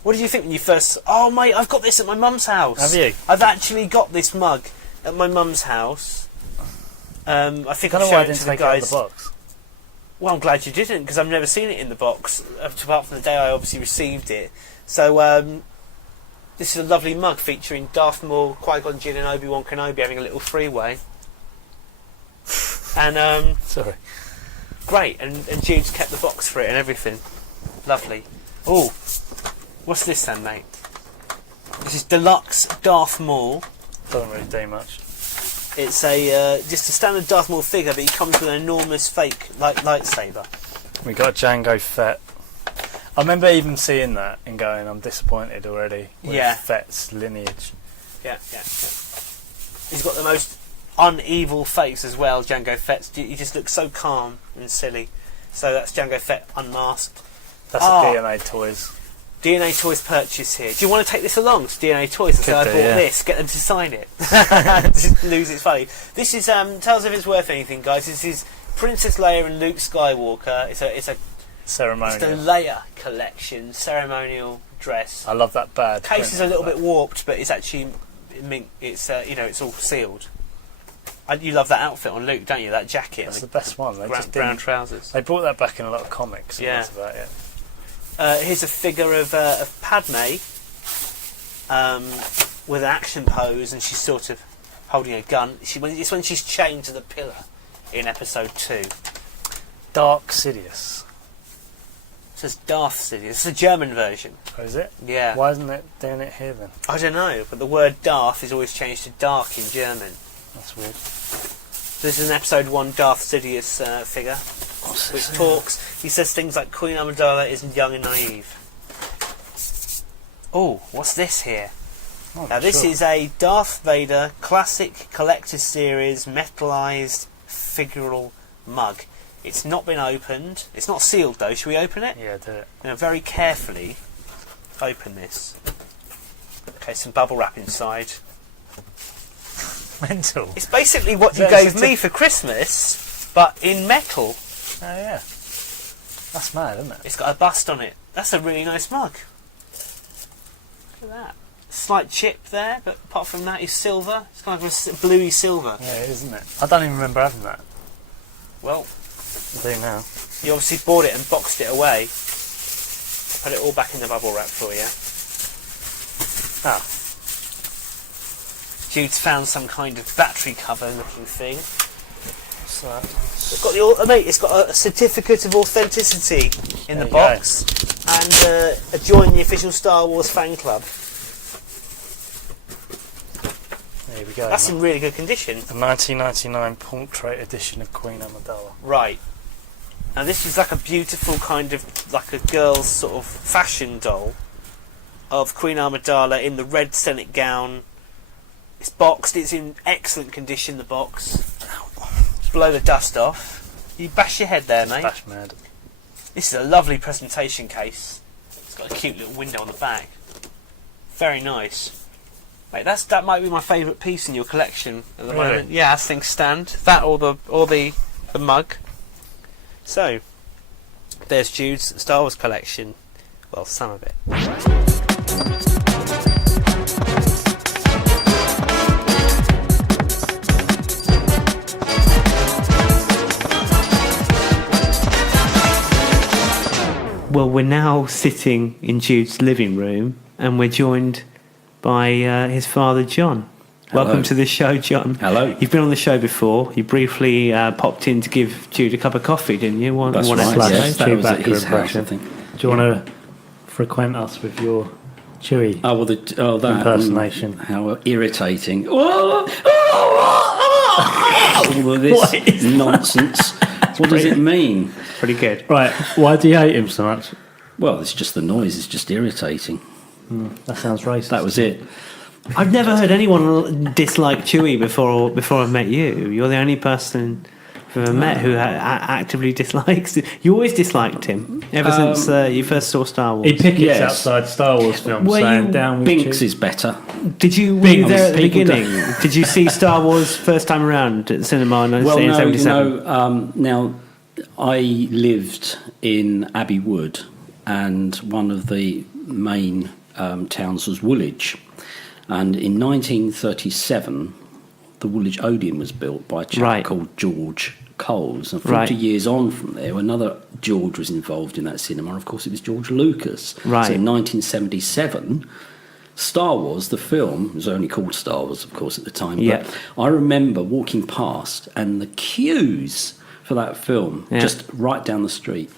What did you think when you first... Oh, mate, I've got this at my mum's house. Have you? I've actually got this mug at my mum's house. I think I've shown it to the guys. The box. Well, I'm glad you didn't, because I've never seen it in the box, apart from the day I obviously received it. So, this is a lovely mug featuring Darth Maul, Qui-Gon Jinn and Obi-Wan Kenobi having a little freeway. And, sorry. Great, and Jude's kept the box for it and everything. Lovely. Oh, what's this then, mate? This is Deluxe Darth Maul. Doesn't really do much. It's just a standard Darth Maul figure, but he comes with an enormous fake lightsaber. We got Jango Fett. I remember even seeing that and going, I'm disappointed already with Fett's lineage. Yeah. He's got the most unevil face as well, Jango Fett. He just looks so calm and silly. So that's Jango Fett unmasked. That's a DNA Toys. DNA Toys purchase here. Do you want to take this along to DNA Toys and say I bought this? Get them to sign it. Just lose its value. This is tell us if it's worth anything, guys. This is Princess Leia and Luke Skywalker. It's a ceremonial. It's the Leia collection ceremonial dress. I love that bad. Case is a little bit warped, but it's actually it's it's all sealed. You love that outfit on Luke, don't you? That jacket. That's the best one. They just brown trousers. They brought that back in a lot of comics. And that's about it. Here's a figure of Padme with an action pose, and she's sort of holding a gun. It's when she's chained to the pillar in episode 2. Dark Sidious. It says Darth Sidious. It's a German version. Oh, is it? Yeah. Why isn't it doing it here then? I don't know, but the word Darth is always changed to dark in German. That's weird. This is an episode 1 Darth Sidious figure. Which talks. He says things like Queen Amidala is young and naive. Oh, what's this here? Now this is a Darth Vader classic collector's series metalized figural mug. It's not been opened. It's not sealed though. Should we open it? Yeah, do it. Now very carefully open this. Okay, some bubble wrap inside. Mental. It's basically what you gave me for Christmas, but in metal. Oh yeah. That's mad, isn't it? It's got a bust on it. That's a really nice mug. Look at that. Slight chip there, but apart from that, it's silver. It's kind of a bluey silver. Yeah, it is, isn't it? I don't even remember having that. Well, I do now. You obviously bought it and boxed it away. Put it all back in the bubble wrap for you. Ah. Jude's found some kind of battery cover looking thing. What's that? It's got it's got a certificate of authenticity in the box, and join the official Star Wars fan club. There we go. That's in really good condition. The 1999 portrait edition of Queen Amidala. Right. Now this is like a beautiful kind of like a girl's sort of fashion doll of Queen Amidala in the red Senate gown. It's boxed. It's in excellent condition. The box. Just blow the dust off. You bash your head there, mate. Bash mad. This is a lovely presentation case. It's got a cute little window on the back. Very nice. Mate, that might be my favourite piece in your collection at the Really? moment. Yeah, as things stand. That or the mug. So, there's Jude's Star Wars collection. Well, some of it. Well, we're now sitting in Jude's living room, and we're joined by his father, John. Hello. Welcome to the show, John. Hello. You've been on the show before. You briefly popped in to give Jude a cup of coffee, didn't you? That's right. episode? Yes, that was at Chewbacca his house, I impression. think. Do you want to frequent us with your Chewie That impersonation? How irritating! All of this What is that? nonsense. What does it mean? Pretty good. Right, why do you hate him so much? Well, it's just the noise. It's just irritating. That sounds racist. That was it. I've never heard anyone dislike Chewie before I've met you. You're the only person I've ever met who actively dislikes it. You always disliked him ever since you first saw Star Wars. He pickets Yes. outside Star Wars films Were saying you- down with Binks Chewie. is better. Were you there at the people beginning? Did you see Star Wars first time around at the cinema in Well, no, 1977? now I lived in Abbey Wood, and one of the main towns was Woolwich. And in 1937, the Woolwich Odeon was built by a chap Right. called George Coles. And 40 Right. years on from there, another George was involved in that cinema. Of course, it was George Lucas. Right. So in 1977, Star Wars, the film, was only called Star Wars, of course, at the time. Yeah. But I remember walking past and the queues for that film, Yeah. just right down the street.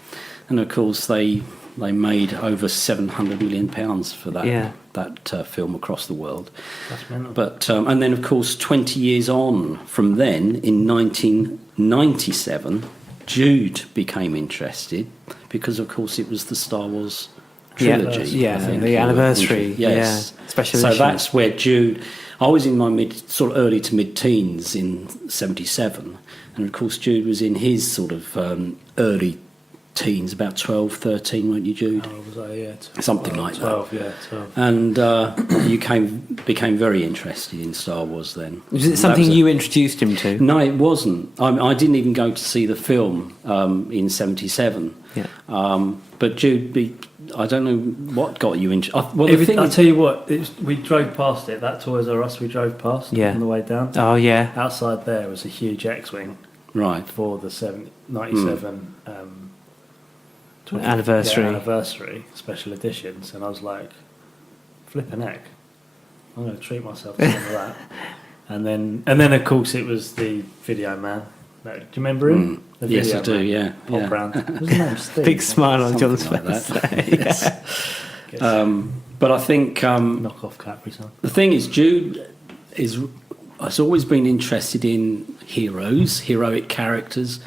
And of course, they made over £700 million for that Yeah. film across the world. That's mental. But and then, of course, 20 years on from then, in 1997, Jude became interested because, of course, it was the Star Wars trilogy. Yeah, I think, the you were interested. interested. Yes, yeah, special so edition. that's where Jude. I was in my early to mid-teens in '77, and of course Jude was in his sort of early teens, about 12, 13, weren't you, Jude? Oh, was I? Yeah, Something like 12, that. yeah, 12. And you became very interested in Star Wars then. Was it That something was you introduced him to? No, it wasn't. I didn't even go to see the film in '77. Yeah. But Jude, I don't know what got you into. Well, the thing I'll is, tell you what, we drove past it. That Toys R Us we drove past Yeah. on the way down. Oh yeah, Outside there was a huge X-wing right? for the 97 Anniversary. anniversary special editions, and I was like, flipping heck, I'm going to treat myself to some of that. And then of course it was the Video Man. No, do you remember him? The Yes, Video I do. Man. Yeah, Pop yeah. brand. Wasn't his name Steve? big smile on Something John's like face. that. Yes. But I think Knock off Capri Sun. the thing is, Jude has always been interested in heroic characters,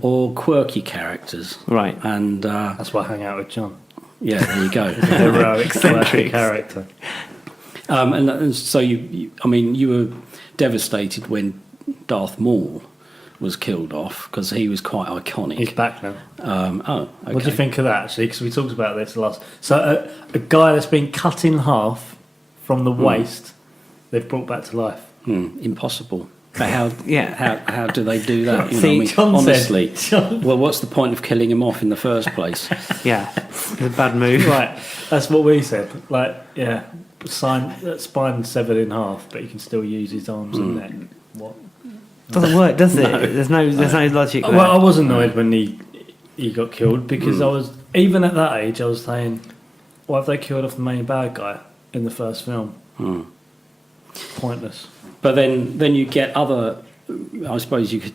or quirky characters. Right. And That's why I hang out with John. yeah, there you go. Heroic, Eccentric. quirky character. And so you were devastated when Darth Maul was killed off because he was quite iconic. He's back now. Okay. What do you think of that, actually? Because we talked about this last. So a guy that's been cut in half from the waist, they've brought back to life. Impossible. But how? Yeah. How do they do that? You See, know, I mean, John said- honestly. John- Well, what's the point of killing him off in the first place? Yeah, it's a bad move. Right, that's what we said. Like, yeah, spine severed in half, but he can still use his arms and neck. What? Doesn't work, does it? There's no logic there. Well, I was annoyed when he got killed because I was, even at that age, I was saying, why have they killed off the main bad guy in the first film? Pointless. But then you get other. I suppose you could.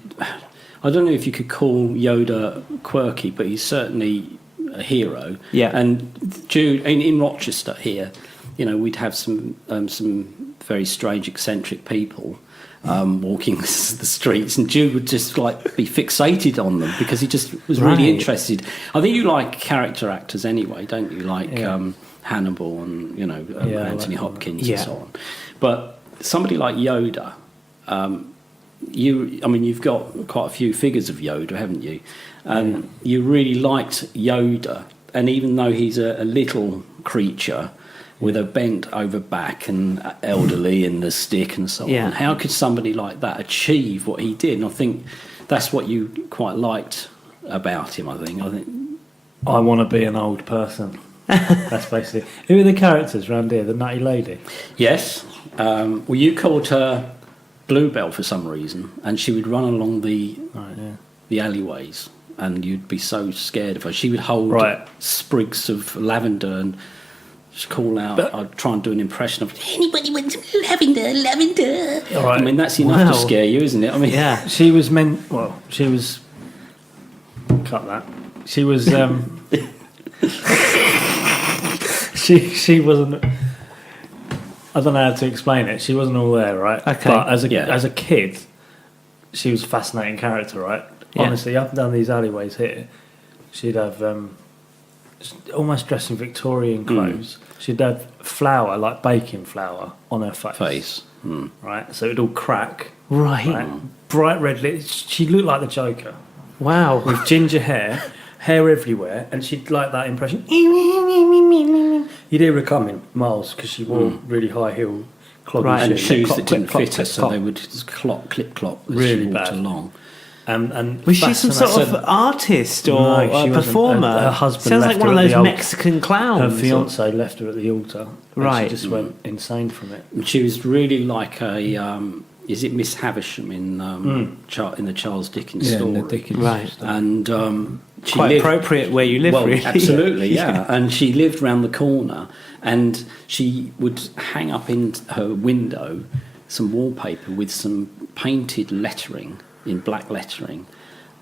I don't know if you could call Yoda quirky, but he's certainly a hero. Yeah. And Jude in Rochester here, you know, we'd have some very strange, eccentric people walking the streets, and Jude would just like be fixated on them because he just was really Right. interested. I think you like character actors anyway, don't you? Like Yeah. Hannibal and I Anthony like Hopkins Yeah. and so on. But somebody like Yoda, you've got quite a few figures of Yoda, haven't you? And you really liked Yoda, and even though he's a little creature, with a bent over back and elderly and the stick and so Yeah. on. How could somebody like that achieve what he did? And I think that's what you quite liked about him. I think I want to be an old person. That's basically. Who are the characters around here? The nutty lady. yes. Well, you called her Bluebell for some reason, and she would run along the alleyways, and you'd be so scared of her. She would hold Right. sprigs of lavender and just call out. I'd try and do an impression of anybody want some lavender, lavender. All right. I mean, that's enough Wow. to scare you, isn't it? I mean, Yeah. She was meant. Well, she was. Cut that. She was. She wasn't. I don't know how to explain it. She wasn't all there, right? Okay. But as Yeah. a kid, she was a fascinating character, right? Yeah. Honestly, up and down these alleyways here, she'd have almost dressed in Victorian clothes. She'd have flour, like baking flour, on her face. Right? So it'd all crack. Right. Bright red lips. She looked like the Joker. Wow. With ginger hair everywhere, and she'd like that impression. You'd hear her coming miles because she wore really high heel clogging Right. and shoes. shoes Clip-clop, that didn't clip-clop, fit her, so clip-clop. they would just clip clop as Really she walked bad. along. And Was she some sort of fascinating. artist or No, she a wasn't. performer? Her husband Sounds left like one of her at those the altar. Mexican Her clowns. fiance left her at the altar. And Right. she just went insane from it. And she was really like a is it Miss Havisham in in the Charles Dickens story? Right. And she Quite lived, appropriate where you live, well, really. absolutely, yeah. And she lived round the corner, and she would hang up in her window some wallpaper with some painted lettering in black lettering.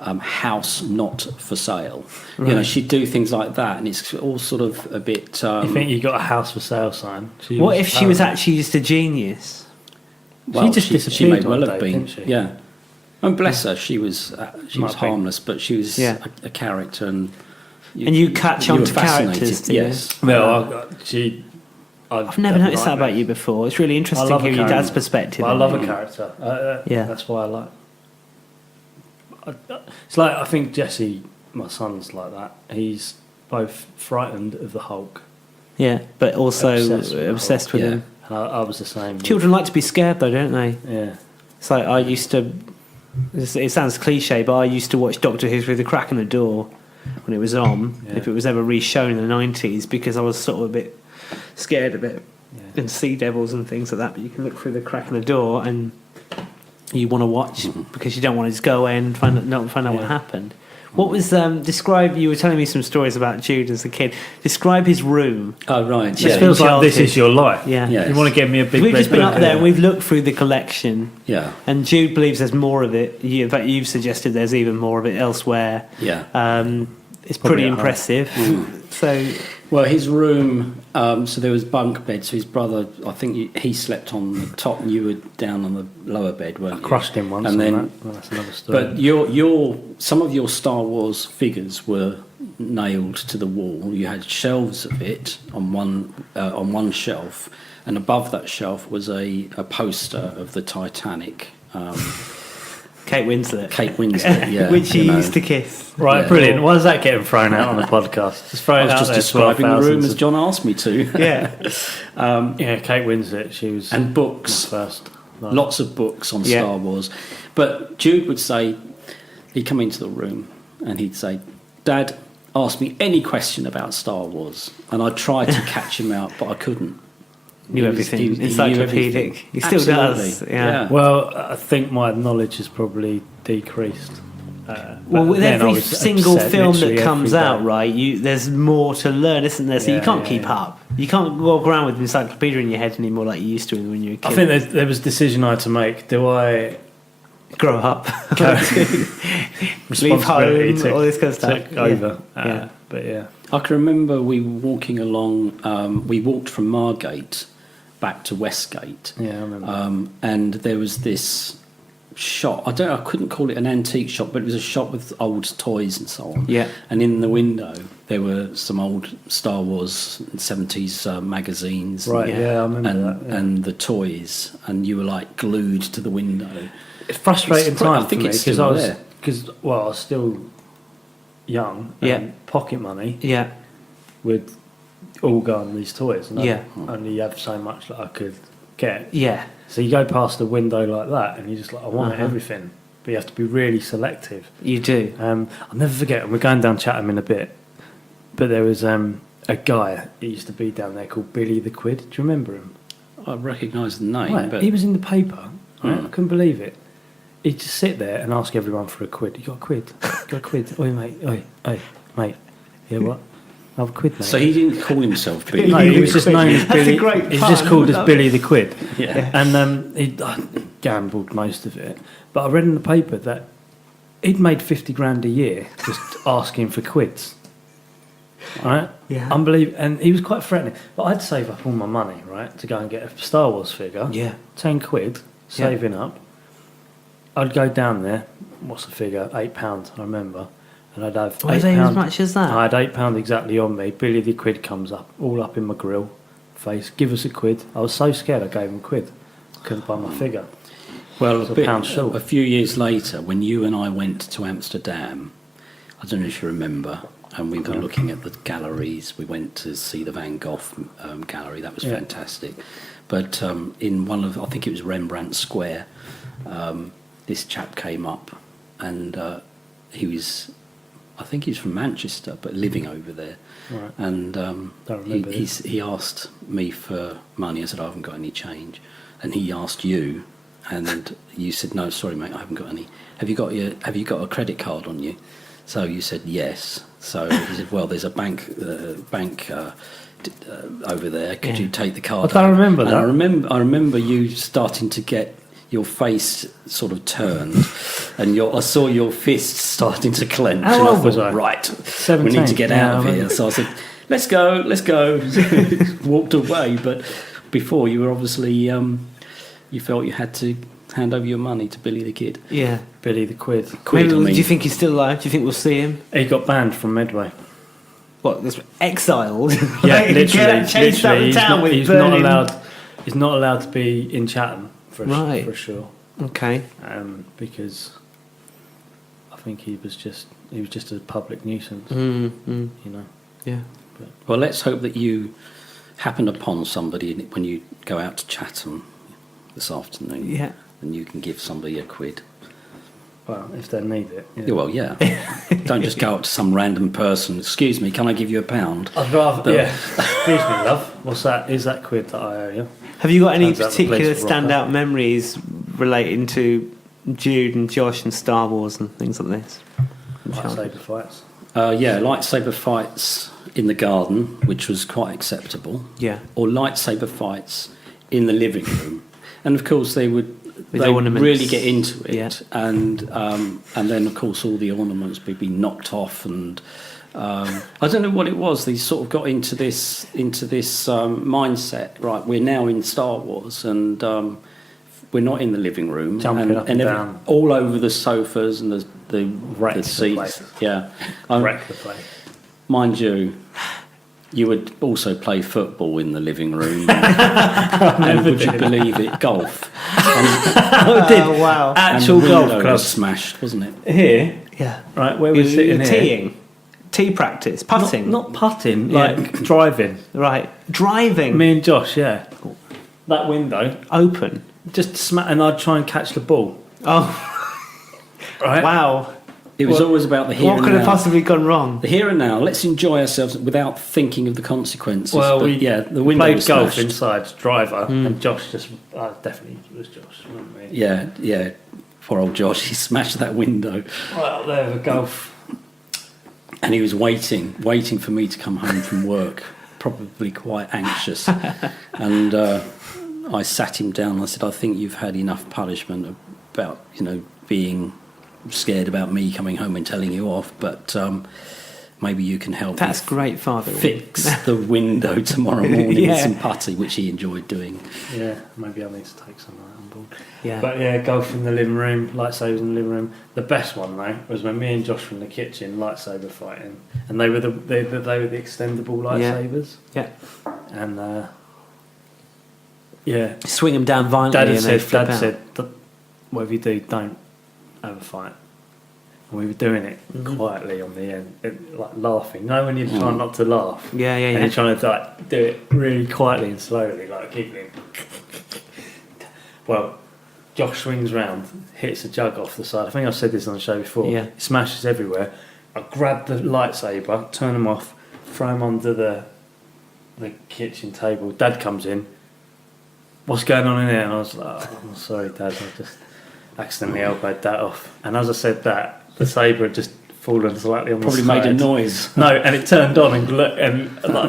House not for sale. You know, she'd do things like that, and it's all sort of a bit. You think you got a house for sale sign? What if she was actually just a genius? Well, just she disappeared may well one have day, been. didn't she? Yeah, and bless her, she was harmless, but she was Yeah. a character, and And you catch on were to fascinated, characters, do you? yes. Well, I've never noticed that about you before. It's really interesting to hear your dad's perspective. I on love it. a character. Yeah. That's why I like. It's like I think Jesse, my son's like that. He's both frightened of the Hulk, Yeah, but also Obsessed with Yeah. him. and I was the same. Children like to be scared, though, don't they? Yeah. It's like I used to. It sounds cliche, but I used to watch Doctor Who through the crack in the door when it was on, Yeah. if it was ever re-shown in the 90s, because I was sort of a bit scared of it, and sea devils and things like that. But you can look through the crack in the door, and you want to watch because you don't want to just go away and find out what happened. What was describe? You were telling me some stories about Jude as a kid. Describe his room. Oh right, It yeah, feels like this childhood. is your life. Yeah. Yes. You want to give me a big We've red just been book up there and- and we've looked through the collection. yeah, And Jude believes there's more of it. In fact, you've suggested there's even more of it elsewhere. yeah. It's Probably pretty at home. impressive. So, Well, his room. So there was bunk beds. So his brother, I think he slept on the top, and you were down on the lower bed, weren't you? crushed him once. And on then, that. Well, that's another story. but some of your Star Wars figures were nailed to the wall. You had shelves of it on one shelf, and above that shelf was a poster of the Titanic. Kate Winslet. Kate Winslet, yeah, Which you know. used to kiss. right, yeah. brilliant. Why is that getting thrown out on the podcast? Just throw I it was out just there. describing the room 12,000 as John asked me to. Yeah. Yeah, Kate Winslet. She was And my books. first. love. Lots of books on Yeah. Star Wars. But Jude would say, he'd come into the room and he'd say, Dad, ask me any question about Star Wars. And I tried to catch him out, but I couldn't. Knew He everything. he knew Encyclopedic. everything. He still does, Absolutely, yeah. Well, I think my knowledge has probably decreased. Well, with then I every was single upset film that literally comes every out, day. right, there's more to learn, isn't there? So you Yeah, can't yeah, keep yeah. up. You can't walk around with an encyclopedia in your head anymore like you used to when you were a kid. I think there was a decision I had to make. Do I Grow up. Leave responsibility home, all this kind of stuff. took over? Yeah. But yeah. I can remember we were walking along, we walked from Margate back to Westgate. Yeah, I remember. And there was this shop. I couldn't call it an antique shop, but it was a shop with old toys and so on. Yeah. And in the window there were some old Star Wars 70s magazines. Right, yeah, I remember and, that, yeah. and the toys, and you were like glued to the window. It's frustrating It's- time I think for me it's because still I was there. I was still young. Yeah. And pocket money Yeah. with all go on these toys, and Yeah. I only have so much that I could get. Yeah. So you go past a window like that, and you're just like, I want Uh-huh. everything, but you have to be really selective. You do. I'll never forget, and we're going down Chatham in a bit, but there was a guy who used to be down there called Billy the Quid. Do you remember him? I recognise the name, Right, but he was in the paper. Right? Hmm. I couldn't believe it. He'd just sit there and ask everyone for a quid. You got a quid? Got a quid? Oi, mate. Oi, mate. Yeah, what? I'll have a quid, mate. so he didn't call himself Billy. No, he was just known as That's a Billy. great He was just pun. called as Billy the Quid. Yeah. And he gambled most of it. But I read in the paper that he'd made 50 grand a year just asking for quids. Right? Yeah. Unbelievable. And he was quite threatening. But I'd save up all my money, right, to go and get a Star Wars figure. Yeah. 10 quid, saving up. I'd go down there. What's the figure? £8, I remember. And I'd have Was £8. it as much as that? I had £8 exactly on me. Billy the Quid comes up, all up in my grill face. Give us a quid. I was so scared I gave him a quid. Couldn't buy my figure. Well, It's a pound short. a few years later, when you and I went to Amsterdam, I don't know if you remember, and we were looking at the galleries. We went to see the Van Gogh gallery. That was Yeah. fantastic. But in one of, I think it was Rembrandt Square, this chap came up, and he was, I think he was from Manchester, but living over there. Right. And Don't remember he asked me for money. I said, I haven't got any change. And he asked you, and you said, no, sorry, mate, I haven't got any. Have you got a credit card on you? So you said yes. So he said, well, there's a bank over there. Could you take the card? I don't remember And that. I remember you starting to get your face sort of turned, and I saw your fists starting to clench. How and old I was thought, I? right, 17. we need to get Yeah, out of I here. remember. So I said, let's go. Walked away, but before you were obviously, you felt you had to hand over your money to Billy the Kid. Yeah. Billy the Quid. Quid, Maybe, I mean. do you think he's still alive? Do you think we'll see him? He got banned from Medway. What? This exiled? Yeah, Like, literally. chased out of He's town not, with he's not burning- allowed. He's not allowed to be in Chatham Right. for sure. Okay. Because I think he was just a public nuisance. Mm. You know. Yeah. Well, let's hope that you happen upon somebody when you go out to Chatham this afternoon. Yeah. And you can give somebody a quid. Well, if they need it. Yeah, well, yeah. Don't just go up to some random person. Excuse me, can I give you a pound? I'd rather. But- Yeah. Excuse me, love. What's that? Is that quid that I owe you? Have you got any Turns out the particular place will rock standout memories relating to Jude and Josh and Star Wars and things like this? Lightsaber fights. Yeah, lightsaber fights in the garden, which was quite acceptable. Yeah. Or lightsaber fights in the living room, and of course they would ornaments. really get into it, Yeah. and then of course all the ornaments would be knocked off, and I don't know what it was. They sort of got into this mindset. Right, we're now in Star Wars, and we're not in the living room, Jumping up and down. all over the sofas and the Wreck the seats. place. Yeah, Wreck the place. mind you, you would also play football in the living room. And would you believe it, golf. Oh, wow. Actual and the golf window club. was smashed, wasn't it? Here, Yeah. right, where we're sitting here. Teeing. Tee practice. Putting. Not putting, Yeah. like driving. Right. Driving. Me and Josh, yeah. That window, Open. just smack, and I'd try and catch the ball. Oh, Right? wow. It was Well, always about the here What and could now. have possibly gone wrong? The here and now. Let's enjoy ourselves without thinking of the consequences. Well, But we the window played was golf smashed. inside, driver, and Josh just definitely was Josh, wasn't we? Yeah. Poor old Josh. He smashed that window, Right up there with golf. and he was waiting for me to come home from work, probably quite anxious. And I sat him down. And I said, "I think you've had enough punishment about being scared about me coming home and telling you off, but maybe you can help That's me great, Father. fix the window tomorrow morning with Yeah. some putty," which he enjoyed doing. Yeah, maybe I need to take some of that on board. Yeah. But yeah, golf in the living room, lightsabers in the living room. The best one though was when me and Josh were in the kitchen lightsaber fighting, and they were the extendable lightsabers, Yeah. and yeah, Swing them down violently Dad and had they said, flip out. whatever you do, don't have a fight. And we were doing it quietly on the end, like laughing. You know when you're trying not to laugh? Yeah, And you're trying to like do it really quietly and slowly, like keeping it. Well, Josh swings round, hits a jug off the side. I think I've said this on the show before. Yeah. It smashes everywhere. I grab the lightsaber, turn them off, throw them under the kitchen table. Dad comes in. What's going on in there? And I was like, oh, I'm sorry, Dad. I just accidentally elbowed that off. And as I said that, the sabre had just fallen slightly on Probably the side. made a noise. No, and it turned on and like,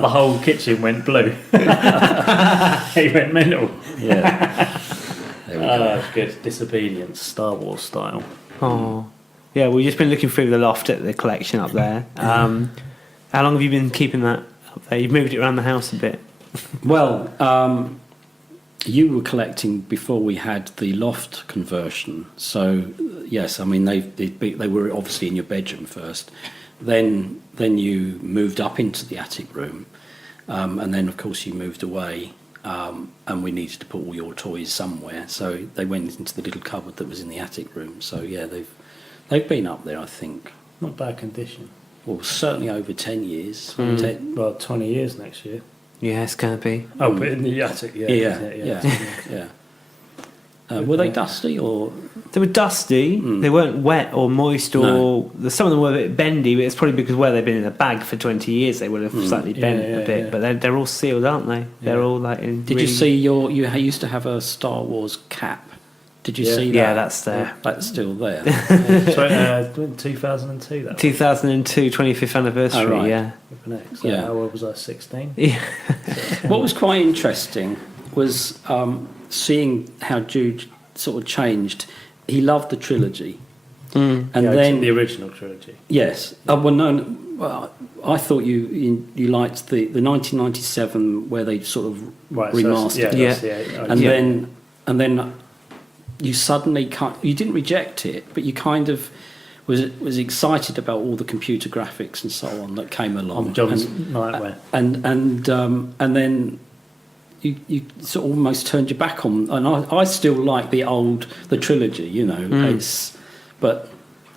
the whole kitchen went blue. It went mental. Yeah. There we go. It's good. Disobedience, Star Wars style. Oh, yeah. We've just been looking through the loft at the collection up there. How long have you been keeping that up there? You've moved it around the house a bit. Well, you were collecting before we had the loft conversion, so yes, I mean they were obviously in your bedroom first. Then you moved up into the attic room, and then of course you moved away, and we needed to put all your toys somewhere, so they went into the little cupboard that was in the attic room. So yeah, they've been up there, I think. Not bad condition. Well, certainly over 10 years. Well, 20 years next year. Yeah, it's going to be. Oh, but in the attic, yeah. Yeah. Were they dusty or? They were dusty. They weren't wet or moist, or some of them were a bit bendy. But it's probably because where they've been in a bag for 20 years, they would have slightly bent a bit. Yeah. But they're all sealed, aren't they? They're all like. Did you see you used to have a Star Wars cap? Did you see that? Yeah, that's there. That's still there. So, 2002, that 2002 25th anniversary. Oh, right. Yeah. So Yeah. how old was I? 16. Yeah. What was quite interesting was seeing how Jude sort of changed. He loved the trilogy, and then the original trilogy. yes. Well, I thought you liked the 1997 where they sort of remastered it, and then you suddenly you didn't reject it, but you kind of was excited about all the computer graphics and so on that came along. On John's Nightmare. And then you sort of almost turned your back on. And I still like the trilogy, you know. But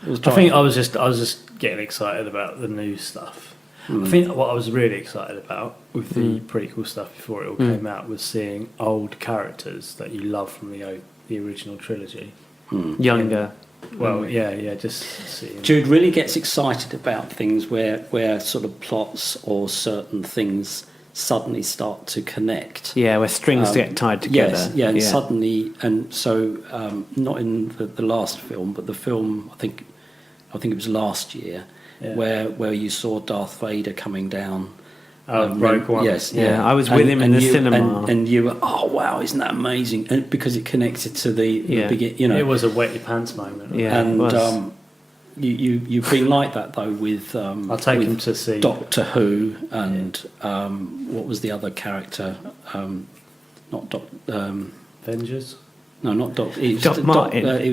it was I think I was just getting excited about the new stuff. I think what I was really excited about with the prequel stuff before it all came out was seeing old characters that you love from the original trilogy. Younger. Well, just seeing. Jude really gets excited about things where sort of plots or certain things suddenly start to connect. Yeah, where strings get tied together. Yes, yeah, and suddenly, and so not in the last film, but the film I think it was last year, where you saw Darth Vader coming down. Rogue One. Yes, Yeah, I was with him in the cinema. and you were, oh wow, isn't that amazing? And because it connected to the beginning, you know, It was a wet your pants moment. Yeah, and it was. you've been like that though with I'll take with him to see Doctor Who and what was the other character? Not Doctor. Avengers. No, not Doctor. It was Doc Martin. It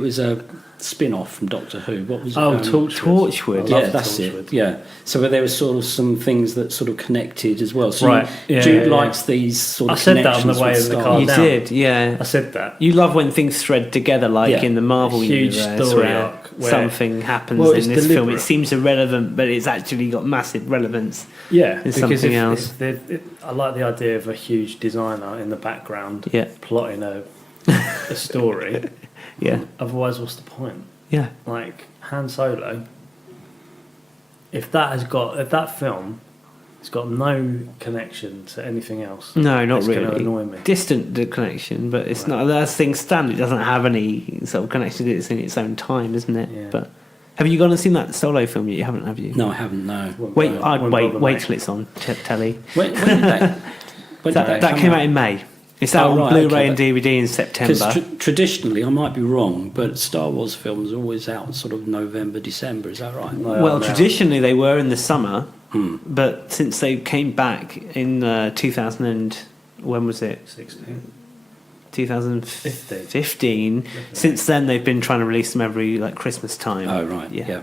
was a spin-off from Doctor Who. What was Torchwood. Yeah, that's it. Yeah. So there were sort of some things that sort of connected as well. So Right. Jude likes these sort of I said that on connections the way with in the Star car. Wars. You down. did, yeah. I said that. You love when things thread together, like Yeah. in the Marvel Huge universe, story where arc where- something happens Well, in it's this film. It deliberate. seems irrelevant, but it's actually got massive relevance. Yeah, in because something else. I like the idea of a huge designer in the background Yeah. plotting a story. Yeah, Otherwise, what's the point? yeah. Like Han Solo, if that film has got no connection to anything else, No, not it's really. going to annoy me. Distant the connection, but it's not. As things stand, it doesn't have any sort of connection. It's in its own time, isn't it? Yeah. But have you gone and seen that Solo film yet? You haven't, have you? No, I haven't. No. Wait, I'd Won't wait bother, mate. till it's on telly. When did that? When did That come came out in May. It's out Oh, on right, Blu-ray okay, and DVD in September. Because traditionally, I might be wrong, but Star Wars films are always out sort of November, December. Is that right? Well, traditionally they were in the summer, but since they came back in 2000 and when was it? 16. 2015. Since then, they've been trying to release them every Christmas time. Oh right, yeah.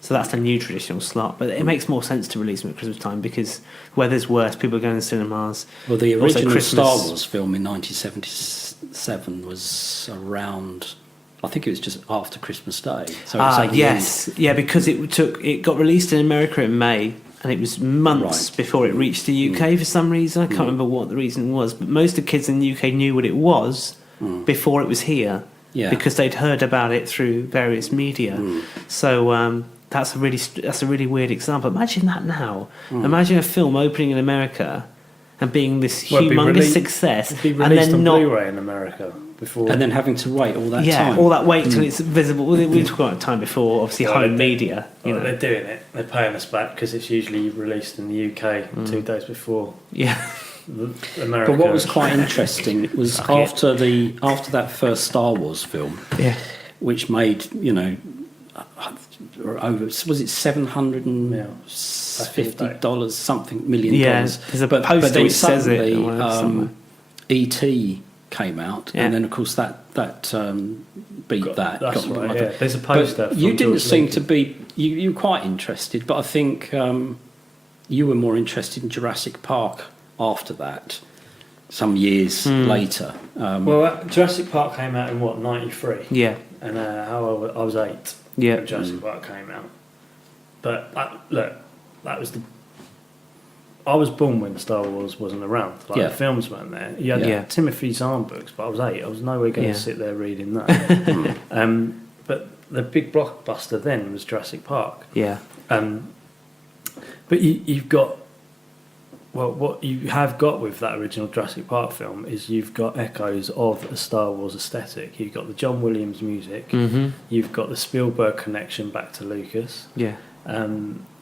So that's a new traditional slot, but it makes more sense to release them at Christmas time because weather's worse. People are going to cinemas. Well, the Also original Christmas- Star Wars film in 1977 was around I think it was just after Christmas Day. So it was at the yes, yeah, because it got released in America in May, and it was months before it reached the UK for some reason. I can't remember what the reason was, but most of the kids in the UK knew what it was before it was here, because they'd heard about it through various media. So that's a really weird example. Imagine that now. Imagine a film opening in America and being this humongous success, it'd be and released then on not. Blu-ray in America before, and then having to wait all that time. all that wait till it's visible. We talk about time before, obviously, home media. They're doing it. They're paying us back because it's usually released in the UK 2 days before. Yeah. America. But what was quite interesting was after that first Star Wars film, which made over, was it $750 something million? There's a poster which says it. E.T. came out, and then of course that beat that. That's right. Yeah. There's a poster. You didn't seem to be. You were quite interested, but I think you were more interested in Jurassic Park after that. Some years later. Jurassic Park came out in what, 93? Yeah. And how old I was 8. Yeah. When Jurassic Park came out. But that was I was born when Star Wars wasn't around. The films weren't there. You had Timothy Zahn books, but I was 8. I was nowhere going to sit there reading that. But the big blockbuster then was Jurassic Park. Yeah. But you've got. Well, what you have got with that original Jurassic Park film is you've got echoes of a Star Wars aesthetic. You've got the John Williams music. You've got the Spielberg connection back to Lucas. Yeah.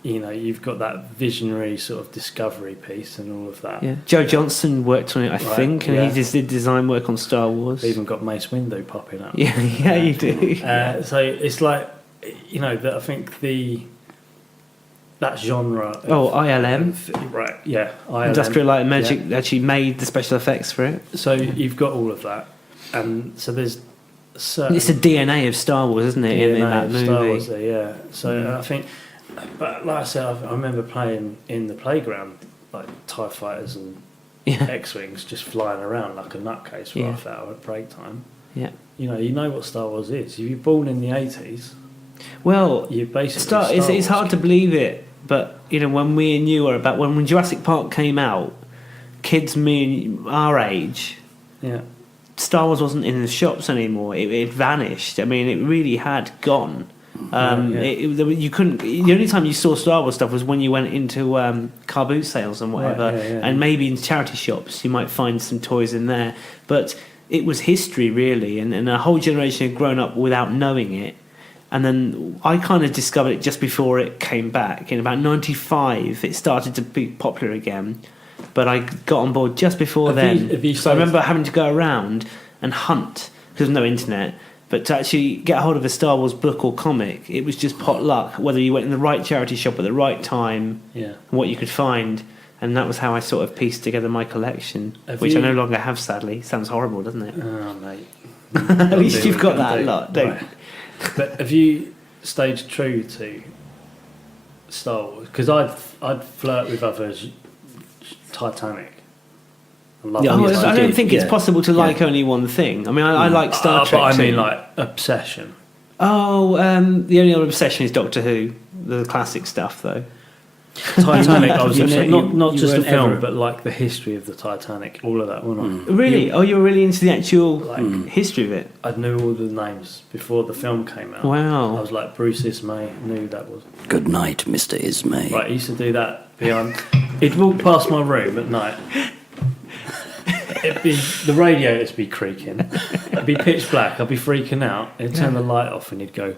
You've got that visionary sort of discovery piece and all of that. Yeah. Joe Johnston worked on it, I think, and he just did design work on Star Wars. Even got Mace Windu popping up. Yeah, you do. So it's like, that I think that genre. ILM. Right, yeah. ILM. Industrial Light and Magic actually made the special effects for it. So you've got all of that. And so there's certain... It's the DNA of Star Wars, isn't it, in that movie? Star Wars there, yeah. So I think... But like I said, I remember playing in the playground, like TIE fighters and X-Wings just flying around like a nutcase for half hour at break time. Yeah. You know what Star Wars is. If you're born in the 80s... Well, you basically it's hard to believe it, but when we and you were about when Jurassic Park came out, kids our age, Star Wars wasn't in the shops anymore. It vanished. I mean, it really had gone. You couldn't. The only time you saw Star Wars stuff was when you went into car boot sales and whatever, and maybe in charity shops you might find some toys in there. But it was history really, and a whole generation had grown up without knowing it. And then I kind of discovered it just before it came back. In about 95, it started to be popular again. But I got on board just before then. So I remember having to go around and hunt, because there was no internet. But to actually get a hold of a Star Wars book or comic, it was just pot luck, whether you went in the right charity shop at the right time, what you could find. And that was how I sort of pieced together my collection, which I no longer have, sadly. Sounds horrible, doesn't it? Oh, mate. At least you've got that a lot, don't you? But have you stayed true to Star Wars? Because I'd flirt with others. Titanic. I don't think it's possible to like only one thing. I mean, I like Star Trek. But I mean, like obsession. The only other obsession is Doctor Who, the classic stuff, though. Titanic, I was not just the film, but like the history of the Titanic, all of that, wasn't I? Really? You were really into the actual history of it? I knew all the names before the film came out. Wow. I was like, Bruce Ismay, knew that was... Good night, Mr. Ismay. Right, he used to do that behind... He'd walk past my room at night. The radio would be creaking. It'd be pitch black. I'd be freaking out. He'd turn the light off and he'd go...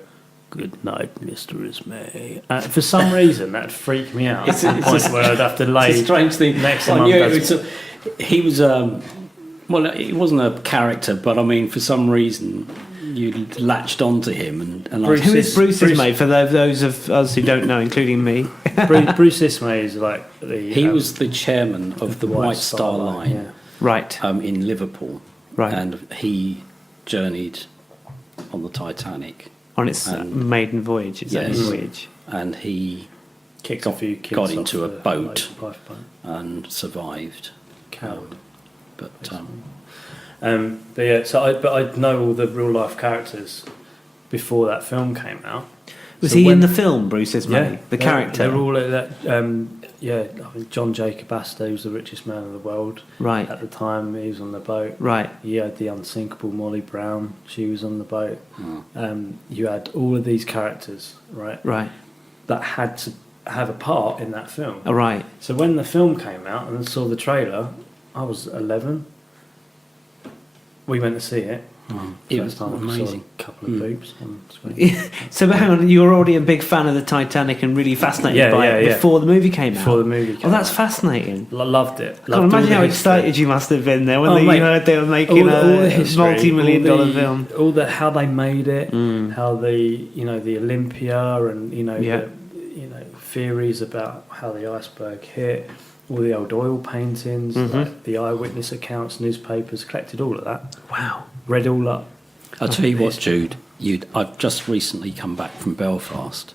Good night, Mr. Ismay. For some reason, that'd freak me out. It's the point where I'd have to lay. It's a strange thing. Next to my he was he wasn't a character, but I mean, for some reason, you latched onto him. And who is Bruce Ismay? For those of us who don't know, including me, Bruce Ismay is like he was the chairman of the White Star Line, right? In Liverpool, right, and he journeyed on the Titanic. On its maiden voyage, voyage. And he got into a boat and survived. Coward. But yeah, but I know all the real life characters before that film came out. Was So he when- in the film, Bruce Ismay? The character? They're all at that. I think John Jacob Astor was the richest man in the world. Right. At the time, he was on the boat. Right. You had the unsinkable Molly Brown. She was on the boat. You had all of these characters, right? Right. That had to have a part in that film. Oh, right. So when the film came out and I saw the trailer, I was 11. We went to see it. It was First time I saw amazing. a couple of boobs on screen. So, but hang on, you were already a big fan of the Titanic and really fascinated by it before the movie came out? Before the movie came Oh, that's out. fascinating. Loved it. God, imagine how excited you must have been there when you heard they were making a multi-million dollar film. All the how they made it, how the Olympia and the theories about how the iceberg hit, all the old oil paintings, like the eyewitness accounts, newspapers, collected all of that. Wow. Read all up. I'll tell you what, Jude. I've just recently come back from Belfast,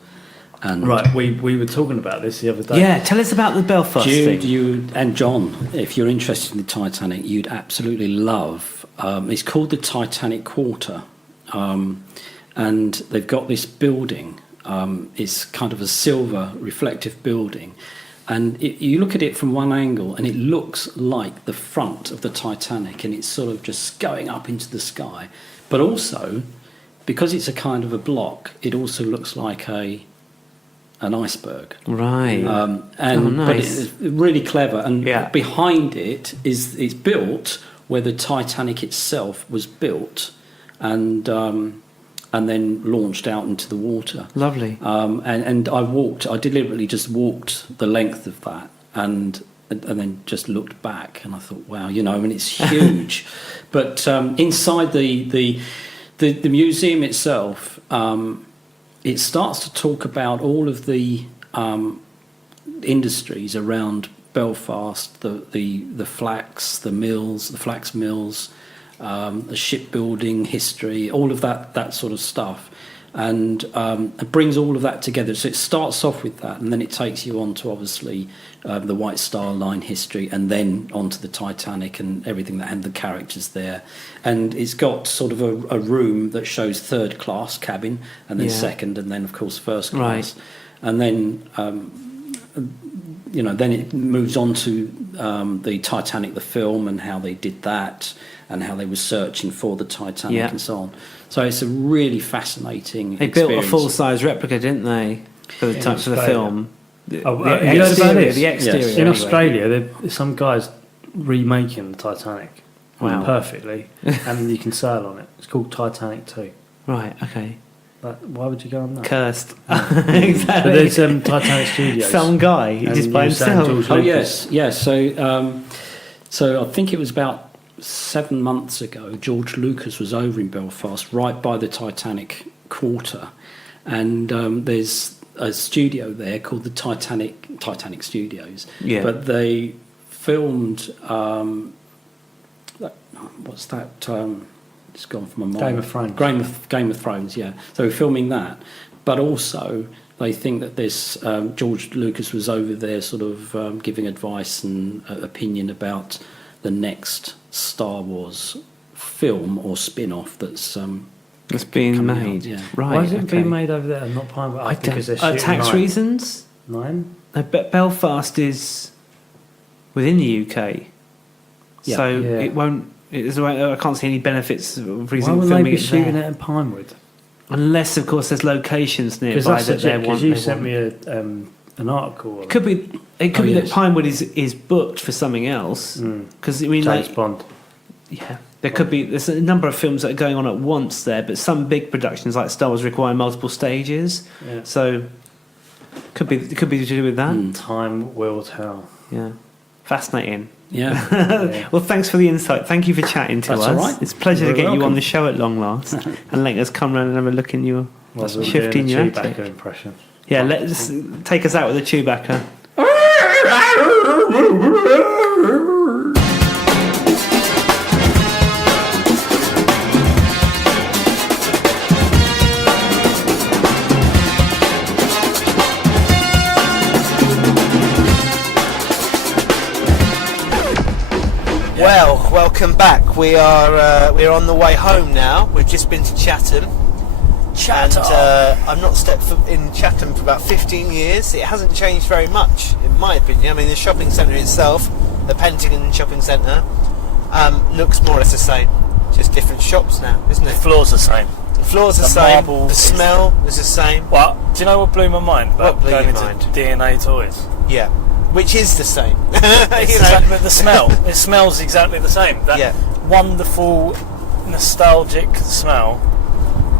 and Right, we were talking about this the other day. Yeah, tell us about the Belfast Jude, thing. you and John, if you're interested in the Titanic, you'd absolutely love. It's called the Titanic Quarter, and they've got this building. It's kind of a silver reflective building, and you look at it from one angle, and it looks like the front of the Titanic, and it's sort of just going up into the sky. But also, because it's a kind of a block, it also looks like an iceberg. Right. But nice. it's really clever, and Yeah. behind it is it's built where the Titanic itself was built, and then launched out into the water. Lovely. And I deliberately just walked the length of that, and then just looked back, and I thought, wow, and it's huge. But inside the museum itself, it starts to talk about all of the industries around Belfast, the flax, the flax mills, the shipbuilding history, all of that sort of stuff, and it brings all of that together. So it starts off with that, and then it takes you on to obviously the White Star Line history, and then onto the Titanic and everything and the characters there. And it's got sort of a room that shows third class cabin, and then second, and then of course first class, and then then it moves on to the Titanic, the film, and how they did that, and how they were searching for the Titanic and so on. So it's a really fascinating They experience. built a full-size replica, didn't they, for the film? Have you heard about this? The exterior. Yes. In anyway. Australia, there's some guys remaking the Titanic perfectly, and you can sail on it. It's called Titanic 2. Right, okay. But why would you go on that? Cursed. But Exactly. there's Titanic Studios. Some guy, he And just by you were saying himself. George Oh Lucas. yes. So I think it was about 7 months ago. George Lucas was over in Belfast, right by the Titanic Quarter, and there's a studio there called the Titanic Studios. Yeah. But they filmed. What's that? It's gone from my mind. Game of Thrones. Game of Thrones. Yeah. So we're filming that, but also they think that this George Lucas was over there, sort of giving advice and opinion about the next Star Wars film or spin-off that's It's being coming out, made. yeah. Right. Why is it okay. being made over there and not Pinewood? I because they're don't, shooting tax Nine. reasons? Nine? No, Belfast is within the UK, Yeah. so Yeah. it won't. I can't see any benefits of Why reason would they filming be it shooting there. it in Pinewood? Unless, of course, there's locations Because nearby that's that they want. because you they sent want. me an article. It could be. It could Oh, be that yes. Pinewood is booked for something else. Because I mean, James like, Bond. yeah, there could be. There's a number of films that are going on at once there, but some big productions like Star Wars require multiple stages. Yeah. So could be to do with that. Time will tell. Yeah, fascinating. yeah. Well, thanks for the insight. Thank you for chatting to That's us. all right. It's a pleasure You're to get you on welcome. the show at long last and let us come round and have a look in your shifting your Chewbacca attic. impression. Yeah, let's take us out with a Chewbacca. Well, welcome back. We're on the way home now. We've just been to Chatham. And I've not stepped foot in Chatham for about 15 years. It hasn't changed very much, in my opinion. I mean, the shopping centre itself, the Pentagon shopping centre, looks more or less the same. Just different shops now, isn't it? The floor's the same. The floor's the same. The smell is the same. Well, do you know what blew my mind about What blew going your into mind? D&A Toys? Yeah. Which is the same. It's exactly the smell. It smells exactly the same. That wonderful, nostalgic smell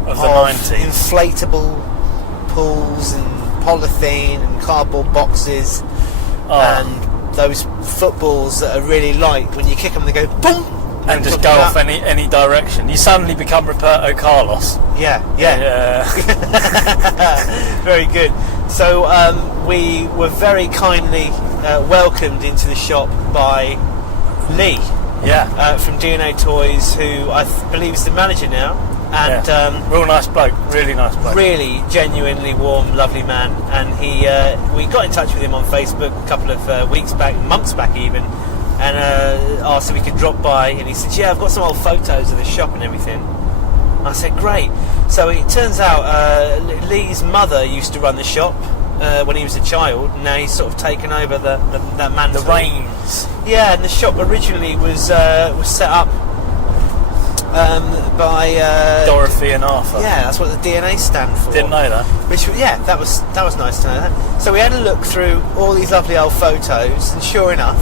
of the 90s. Inflatable pools and polythene and cardboard boxes and those footballs that are really light. When you kick them, they go boom and just go off any direction. You suddenly become Roberto Carlos. Yeah. Very good. So we were very kindly welcomed into the shop by Lee. From D&A Toys, who I believe is the manager now. And real nice bloke, really nice bloke. Really genuinely warm, lovely man. And we got in touch with him on Facebook a couple of weeks back, months back even, and asked if we could drop by. And he said, "Yeah, I've got some old photos of the shop and everything." I said, "Great." So it turns out Lee's mother used to run the shop when he was a child. Now he's sort of taken over that mantle. The reins. Yeah, and the shop originally was set up by Dorothy and Arthur. Yeah, that's what the DNA stand for. Didn't know that. Which, that was nice to know that. So we had a look through all these lovely old photos, and sure enough,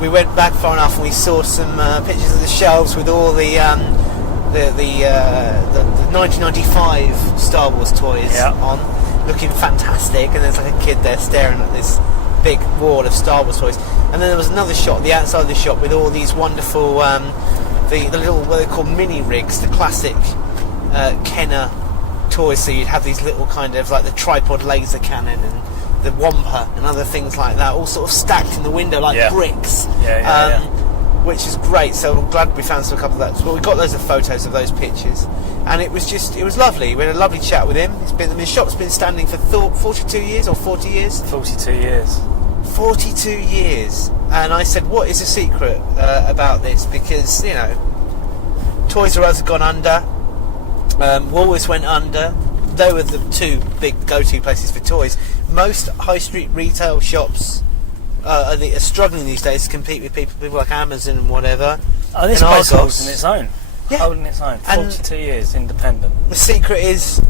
we went back far enough and we saw some pictures of the shelves with all the 1995 Star Wars toys on, looking fantastic. And there's like a kid there staring at this big wall of Star Wars toys. And then there was another shot, the outside of the shop, with all these wonderful the little, what they call mini rigs, the classic Kenner toys. So you'd have these little kind of like the tripod laser cannon and the Wampa and other things like that, all sort of stacked in the window like bricks. Which is great. So I'm glad we found some couple of that. Well, we got loads of photos of those pictures, and it was lovely. We had a lovely chat with him. His shop's been standing for 42 years or 40 years. 42 years. 42 years. And I said, what is the secret about this? Because, Toys R Us have gone under, Woolworths went under. They were the two big go-to places for toys. Most high street retail shops are struggling these days to compete with people like Amazon and whatever. Oh, this place holds in its own. Yeah. Holding its own. 42 years independent. The secret is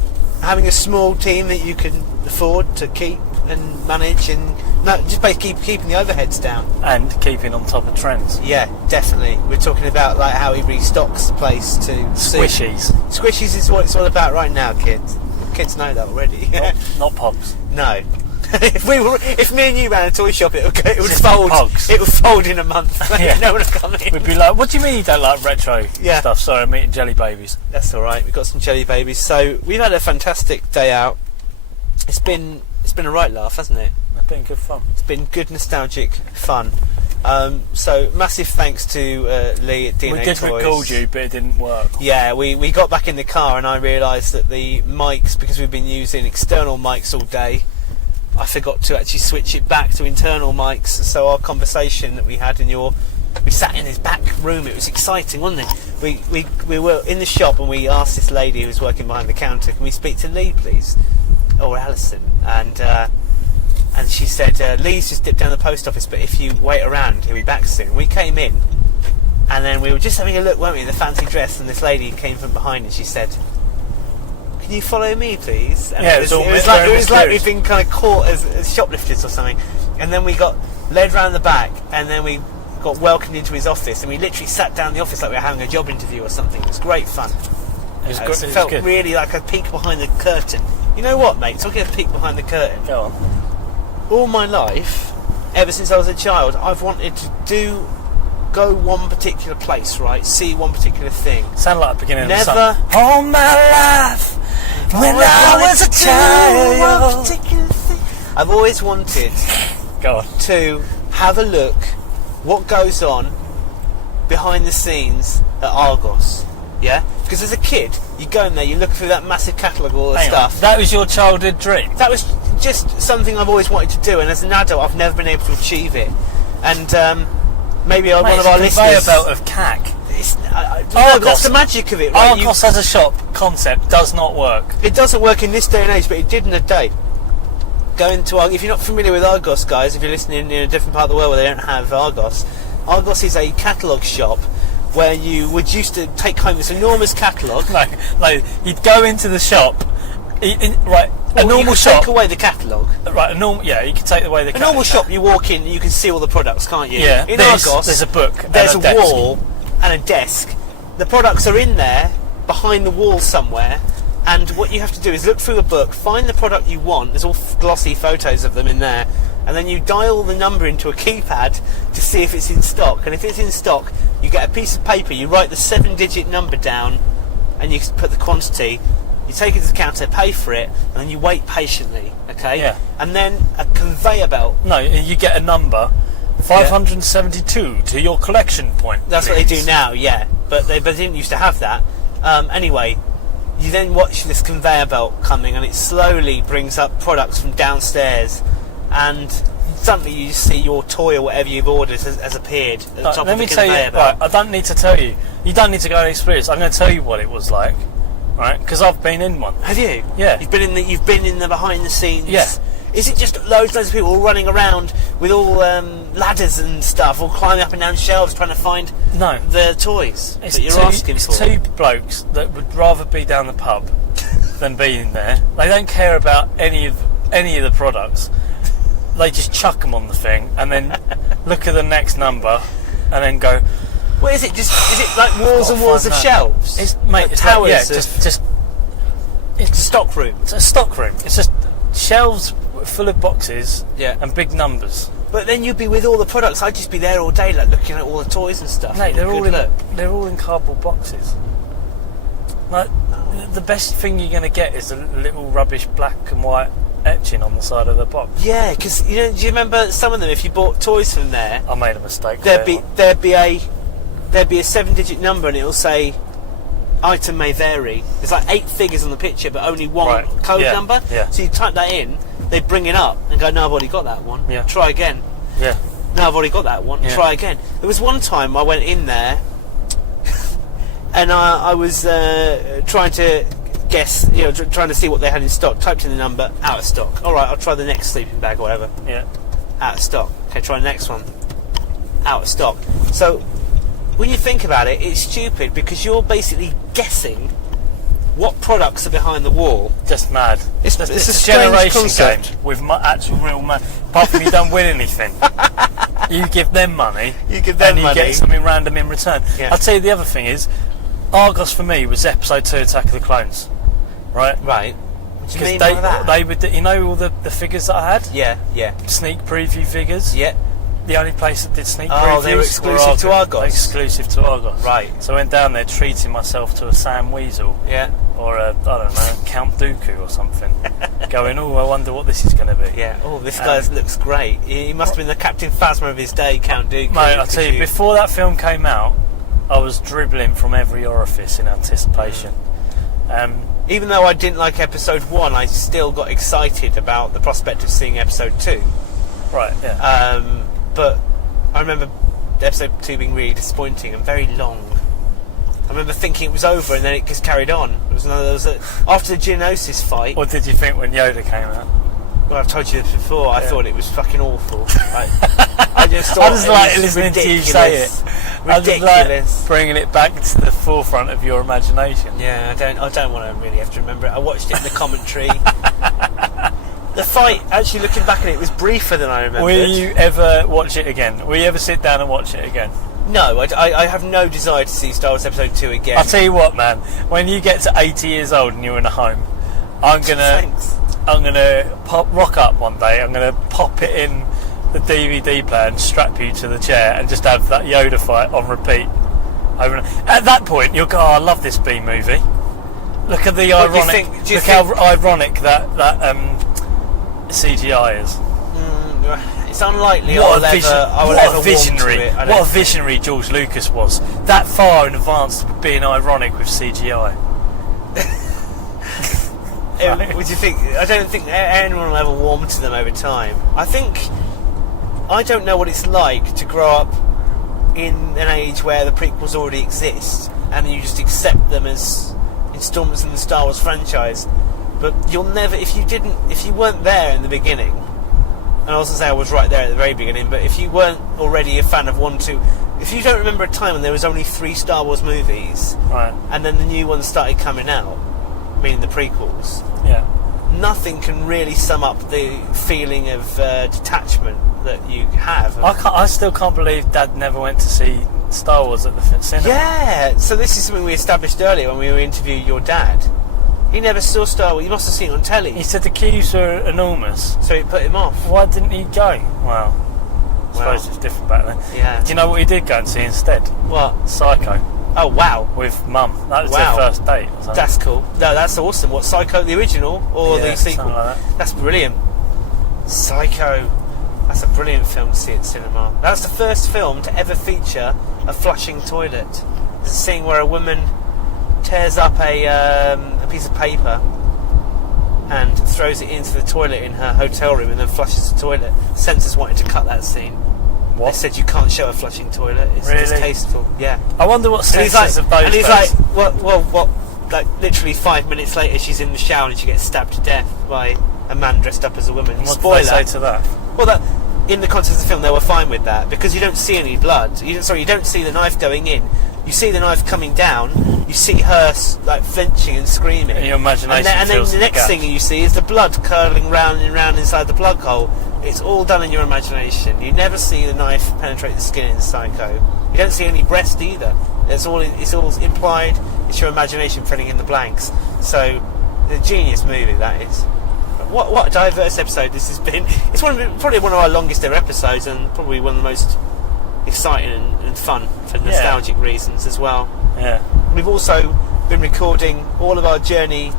having a small team that you can afford to keep and manage, and just basically keeping the overheads down and keeping on top of trends. Yeah, definitely. We're talking about like how he restocks the place to squishies. Squishies is what it's all about right now, kids. Kids know that already. Not pogs. No. If me and you ran a toy shop, it would fold. Pogs. It would fold in a month. No one would come in. We'd be like, "What do you mean you don't like retro stuff?" Sorry, I'm eating jelly babies. That's all right. We've got some jelly babies. So we've had a fantastic day out. It's been a right laugh, hasn't it? It's been good fun. It's been good nostalgic fun. So massive thanks to Lee at D&A Toys. We did record you, but it didn't work. Yeah, we got back in the car and I realised that the mics, because we've been using external mics all day, I forgot to actually switch it back to internal mics. So our conversation that we had we sat in this back room. It was exciting, wasn't it? We were in the shop and we asked this lady who was working behind the counter, "Can we speak to Lee, please?" Or Alison. And she said, "Lee's just dipped down the post office, but if you wait around, he'll be back soon." We came in, and then we were just having a look, weren't we, in the fancy dress, and this lady came from behind and she said, "Can you follow me, please?" And it was like we'd been kind of caught as shoplifters or something. And then we got led round the back, and then we got welcomed into his office, and we literally sat down in the office like we were having a job interview or something. It was great fun. It felt really like a peek behind the curtain. You know what, mate? Talking of peek behind the curtain. Go on. All my life, ever since I was a child, I've wanted to go one particular place, right? See one particular thing. Sound like the beginning of the Never song. All my life, when I was a child. One particular thing. I've always wanted to have a look what goes on behind the scenes at Argos. Yeah? Because as a kid, you go in there, you look through that massive catalogue of all the stuff. That was your childhood dream? That was just something I've always wanted to do, and as an adult I've never been able to achieve it. And maybe one Mate, of our it's a conveyor listeners. belt of cack. No, that's the magic of it, right? Argos as a shop concept does not work. It doesn't work in this day and age, but it did in a day. Going to if you're not familiar with Argos, guys, if you're listening in a different part of the world where they don't have Argos is a catalogue shop where you would used to take home this enormous catalogue. No, you'd go into the shop. Right, a Well, normal you could shop. take away the catalogue. Right, you can take away the. A normal shop, you walk in, and you can see all the products, can't you? Yeah. In Argos, there's a book. there's and a desk. wall and a desk. The products are in there, behind the wall somewhere, and what you have to do is look through a book, find the product you want. There's all glossy photos of them in there, and then you dial the number into a keypad to see if it's in stock. And if it's in stock, you get a piece of paper, you write the 7-digit number down, and you put the quantity. You take it to the counter, pay for it, and then you wait patiently. Okay. Yeah. And then a conveyor belt. No, you get a number. 572 to your collection point. That's what they do now, yeah. But they didn't used to have that. Anyway, you then watch this conveyor belt coming, and it slowly brings up products from downstairs, and suddenly you see your toy or whatever you've ordered has appeared at the top of Let the me tell you. conveyor belt. Right, I don't need to tell you. You don't need to go and experience. I'm going to tell you what it was like. Right, because I've been in one. Have you? Yeah. You've been in the behind the scenes. Yeah. Is it just loads of people all running around with all ladders and stuff, all climbing up and down shelves trying to find the toys that you're asking for? It's two blokes that would rather be down the pub than be in there. They don't care about any of the products. They just chuck them on the thing and then look at the next number and then go. What is it? Is it like walls and walls of shelves? It's like towers. It's a stock room. It's a stock room. It's just shelves full of boxes and big numbers. But then you'd be with all the products. I'd just be there all day, like looking at all the toys and stuff. Mate, they're all in cardboard boxes. Like the best thing you're going to get is a little rubbish black and white etching on the side of the box. Yeah, because do you remember some of them? If you bought toys from there, I made a mistake. There'd be a 7-digit number, and it'll say item may vary. There's like 8 figures on the picture, but only one code number. Yeah. So you type that in, they bring it up and go, "No, I've already got that one. Yeah. Try again." Yeah. No, I've already got that one. Yeah. Try again. There was one time I went in there and I was trying to guess, trying to see what they had in stock. Typed in the number, out of stock. All right, I'll try the next sleeping bag or whatever. Yeah. Out of stock. Okay, try the next one. Out of stock. So when you think about it, it's stupid because you're basically guessing what products are behind the wall. Just mad. It's a strange generation concept. game with actual real money. Apart from you don't win anything. You give them money. You give them and you money. get something random in return. Yeah. I'll tell you the other thing is, Argos for me was episode 2 Attack of the Clones. Right? Right. What do you Because mean by that? they would, all the figures that I had? Yeah. Sneak preview figures? Yeah. The only place that did sneak previews they were exclusive to Argos. Exclusive to Argos. Right. So I went down there treating myself to a Sam Weasel. Yeah. Or I don't know, Count Dooku or something. Going, I wonder what this is going to be. Yeah. Oh, this guy looks great. He must have been the Captain Phasma of his day, Count Dooku. Mate, I'll tell you, before that film came out, I was dribbling from every orifice in anticipation. Even though I didn't like episode 1, I still got excited about the prospect of seeing episode 2. Right, yeah. But I remember episode 2 being really disappointing and very long. I remember thinking it was over and then it just carried on. After the Geonosis fight. What did you think when Yoda came out? Well, I've told you this before. I thought it was fucking awful. I just thought I just like it was listening to you ridiculous. say it. I just Ridiculous. like bringing it back to the forefront of your imagination. Yeah, I don't want to really have to remember it. I watched it in the commentary. The fight, actually looking back at it, was briefer than I remembered. Will you ever watch it again? Will you ever sit down and watch it again? No, I have no desire to see Star Wars Episode 2 again. I'll tell you what, man. When you get to 80 years old and you're in a home, I'm gonna rock up one day. I'm gonna pop it in the DVD player and strap you to the chair and just have that Yoda fight on repeat. At that point, you'll go, I love this B movie. Look at the ironic. Look how ironic that CGI is. It's unlikely What a visionary George Lucas was. That far in advance of being ironic with CGI. Would you think? I don't think anyone will ever warm to them over time. I don't know what it's like to grow up in an age where the prequels already exist and you just accept them as installments in the Star Wars franchise. But you'll never, if you weren't there in the beginning, and I wasn't saying I was right there at the very beginning, but if you weren't already a fan of 1, 2, if you don't remember a time when there was only 3 Star Wars movies, right, and then the new ones started coming out, meaning the prequels, yeah, nothing can really sum up the feeling of detachment that you have. I still can't believe Dad never went to see Star Wars at the cinema. Yeah, so this is something we established earlier when we were interviewing your dad. He never saw Star Wars. He must have seen it on telly. He said the queues were enormous, So he put him off. why didn't he go? Well, I suppose it's different back then. Yeah. Do you know what he did go and see instead? What? Psycho, Oh, wow. with Mum. That was Wow. their first date. Or something. That's cool. No, that's awesome. What, Psycho, the original or Yeah, the sequel? something like that. That's brilliant. Psycho. That's a brilliant film to see at cinema. That's the first film to ever feature a flushing toilet. There's a scene where a woman tears up a piece of paper and throws it into the toilet in her hotel room and then flushes the toilet. Censors wanted to cut that scene. What? They said you can't show a flushing toilet. It's Really? distasteful. Yeah. I wonder what And he's senses like, of those and he's days. like, what? Like literally 5 minutes later, she's in the shower and she gets stabbed to death by a man dressed up as a woman. What Spoiler. did they say to that? Well, that in the context of the film, they were fine with that because you don't see any blood. You don't see the knife going in. You see the knife coming down. You see her like flinching and screaming. And your imagination and then fills the in the next gaps. thing you see is the blood curdling round and round inside the plug hole. It's all done in your imagination. You never see the knife penetrate the skin in Psycho. You don't see any breast either. It's all implied. It's your imagination filling in the blanks. So, the genius movie that is. What a diverse episode this has been. It's probably one of our longest ever episodes, and probably one of the most exciting and fun for nostalgic reasons as well. Yeah. We've also been recording all of our journey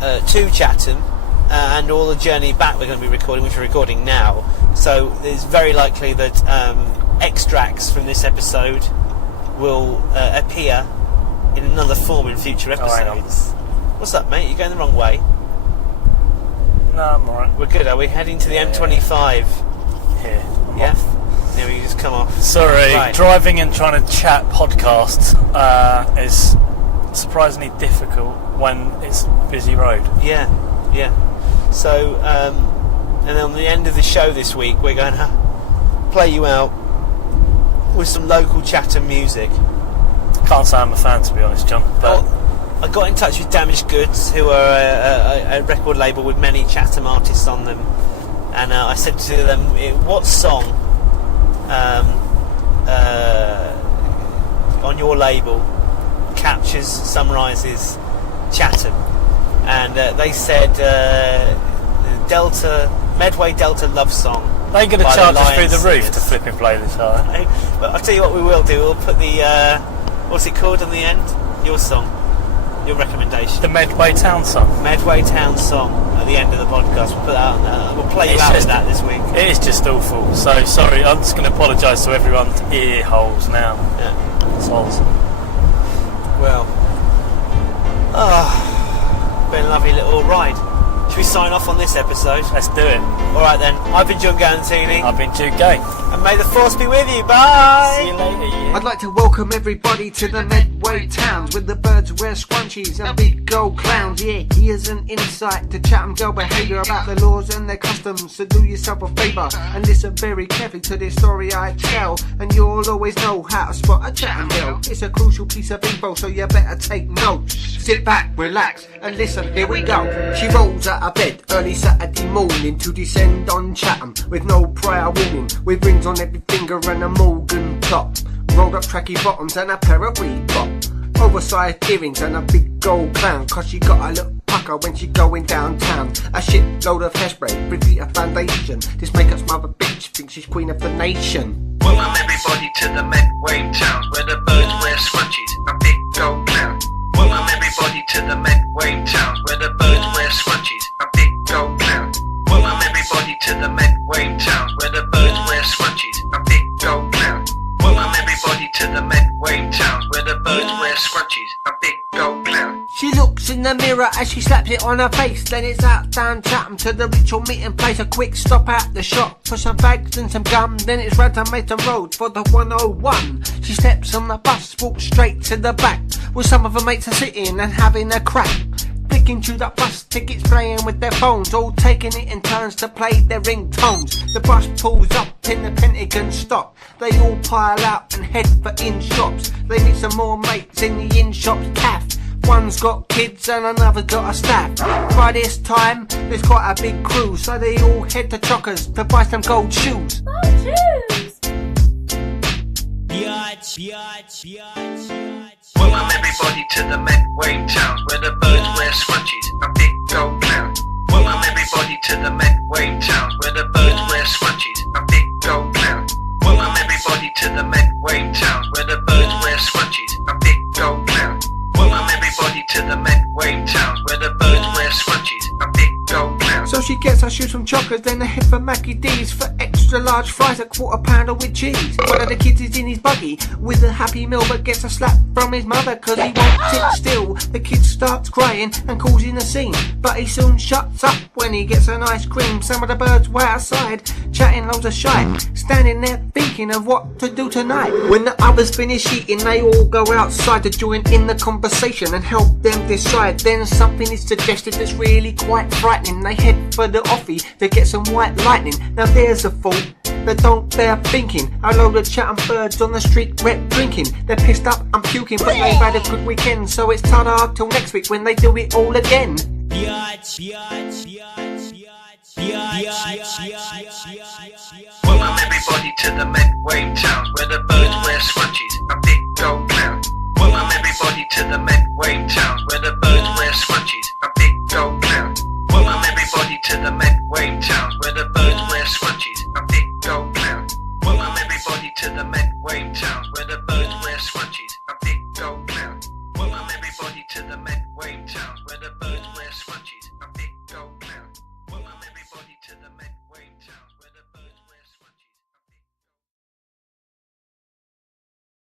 to Chatham and all the journey back we're going to be recording, which we're recording now. So it's very likely that extracts from this episode will appear in another form in future hang on. episodes. What's up, mate? You're going the wrong way. No, I'm alright. We're good. Are we heading to the M25? Here. I'm Yeah. off. Yeah, we just come off. Sorry, Right. driving and trying to chat podcasts is surprisingly difficult when it's a busy road. Yeah. So, and on the end of the show this week, we're going to play you out with some local Chatham music. Can't say I'm a fan, to be honest, John. But I got in touch with Damaged Goods, who are a record label with many Chatham artists on them, and I said to them, what song on your label summarises Chatham? And they said Medway Delta Love Song. they're going to by charge the us through Lion the roof Singers. to flip and play this, are they? But I'll tell you what we will do. We'll put the what's it called on the end? Your song, your recommendation. The Medway Town song. Medway Town song at the end of the podcast. We'll put that on. We'll play you It's out with just- that this week. It is just awful. So sorry, I'm just going to apologise to everyone's ear holes now. Yeah. Sols. Well, been a lovely little ride. Should we sign off on this episode? Let's do it. All right then. I've been John Gantini, I've been Jude Gay. and may the force be with you. Bye. See you later. Yeah. I'd like to welcome everybody to the Medway towns with the birds wear scrunchies and big old clowns. Yeah, here's an insight to Chatham girl behaviour about the laws and their customs. So do yourself a favour and listen very carefully to this story I tell, and you'll always know how to spot a Chatham girl. It's a crucial piece of info, so you better take notes. Sit back, relax, and listen. Here we go. She rolls out of bed early Saturday morning to descend on Chatham with no prior warning, with rings on every finger and a Morgan top, rolled up tracky bottoms and a pair of Reebok, oversized earrings and a big gold crown, cause she got a little pucker when she going downtown. A shitload of hairspray, 3 feet of foundation. This makeup's mother bitch thinks she's queen of the nation. Welcome everybody to the Medway towns where the birds wear scrunchies and big gold clowns. Welcome everybody to the Medway towns where the birds wear scrunchies and big gold clowns. Welcome everybody to the Medway towns where the birds wear scrunchies and big gold clowns. Welcome everybody to the Medway towns where the birds wear scrunchies and big gold clowns. She looks in the mirror as she slaps it on her face. Then it's out down Chatham to the ritual meeting place. A quick stop at the shop for some fags and some gum. Then it's round to Mason Road for the 101. She steps on the bus, walks straight to the back, where some of her mates are sitting and having a crack. Flicking through the bus tickets, playing with their phones, all taking it in turns to play their ringtones. The bus pulls up in the Pentagon stop. They all pile out and head for in shops. They meet some more mates in the in shops caff. One's got kids and another got a staff. By this time, there's quite a big crew, so they all head to Chockers to buy some gold shoes. Welcome everybody to the Medway towns, where the birds wear scrunchies and big gold clowns. Welcome everybody to the Medway towns, where the birds wear scrunchies and big gold clowns. Welcome everybody to the Medway towns, where the birds wear scrunchies and big gold clowns. Welcome everybody to the Medway towns, where the birds wear scrunchies and big gold clowns. So she gets her shoes from Chockers, then they head for Mackie D's for extra large fries, a quarter pounder with cheese. One of the kids is in his buggy with a Happy Meal, but gets a slap from his mother cause he won't sit still. The kid starts crying and causing a scene, but he soon shuts up when he gets an ice cream. Some of the birds were outside chatting loads of shite, standing there thinking of what to do tonight. When the others finish eating, they all go outside to join in the conversation and help them decide. Then something is suggested that's really quite frightening. They head for the offie to get some white lightning. Now there's a thought that don't bear thinking. A load of Chatham birds on the street rep drinking. They're pissed up and puking, but they've had a good weekend, so it's ta-da till next week when they do it all again. Welcome everybody to the Medway towns, where the birds wear scrunchies and big gold clowns. Welcome everybody to the Medway towns, where the birds wear scrunchies and big gold clowns. Welcome everybody to the Medway towns, where the birds wear scrunchies and big gold clowns. Welcome everybody to the Medway towns, where the birds wear scrunchies and big gold clowns. Welcome everybody to the Medway towns.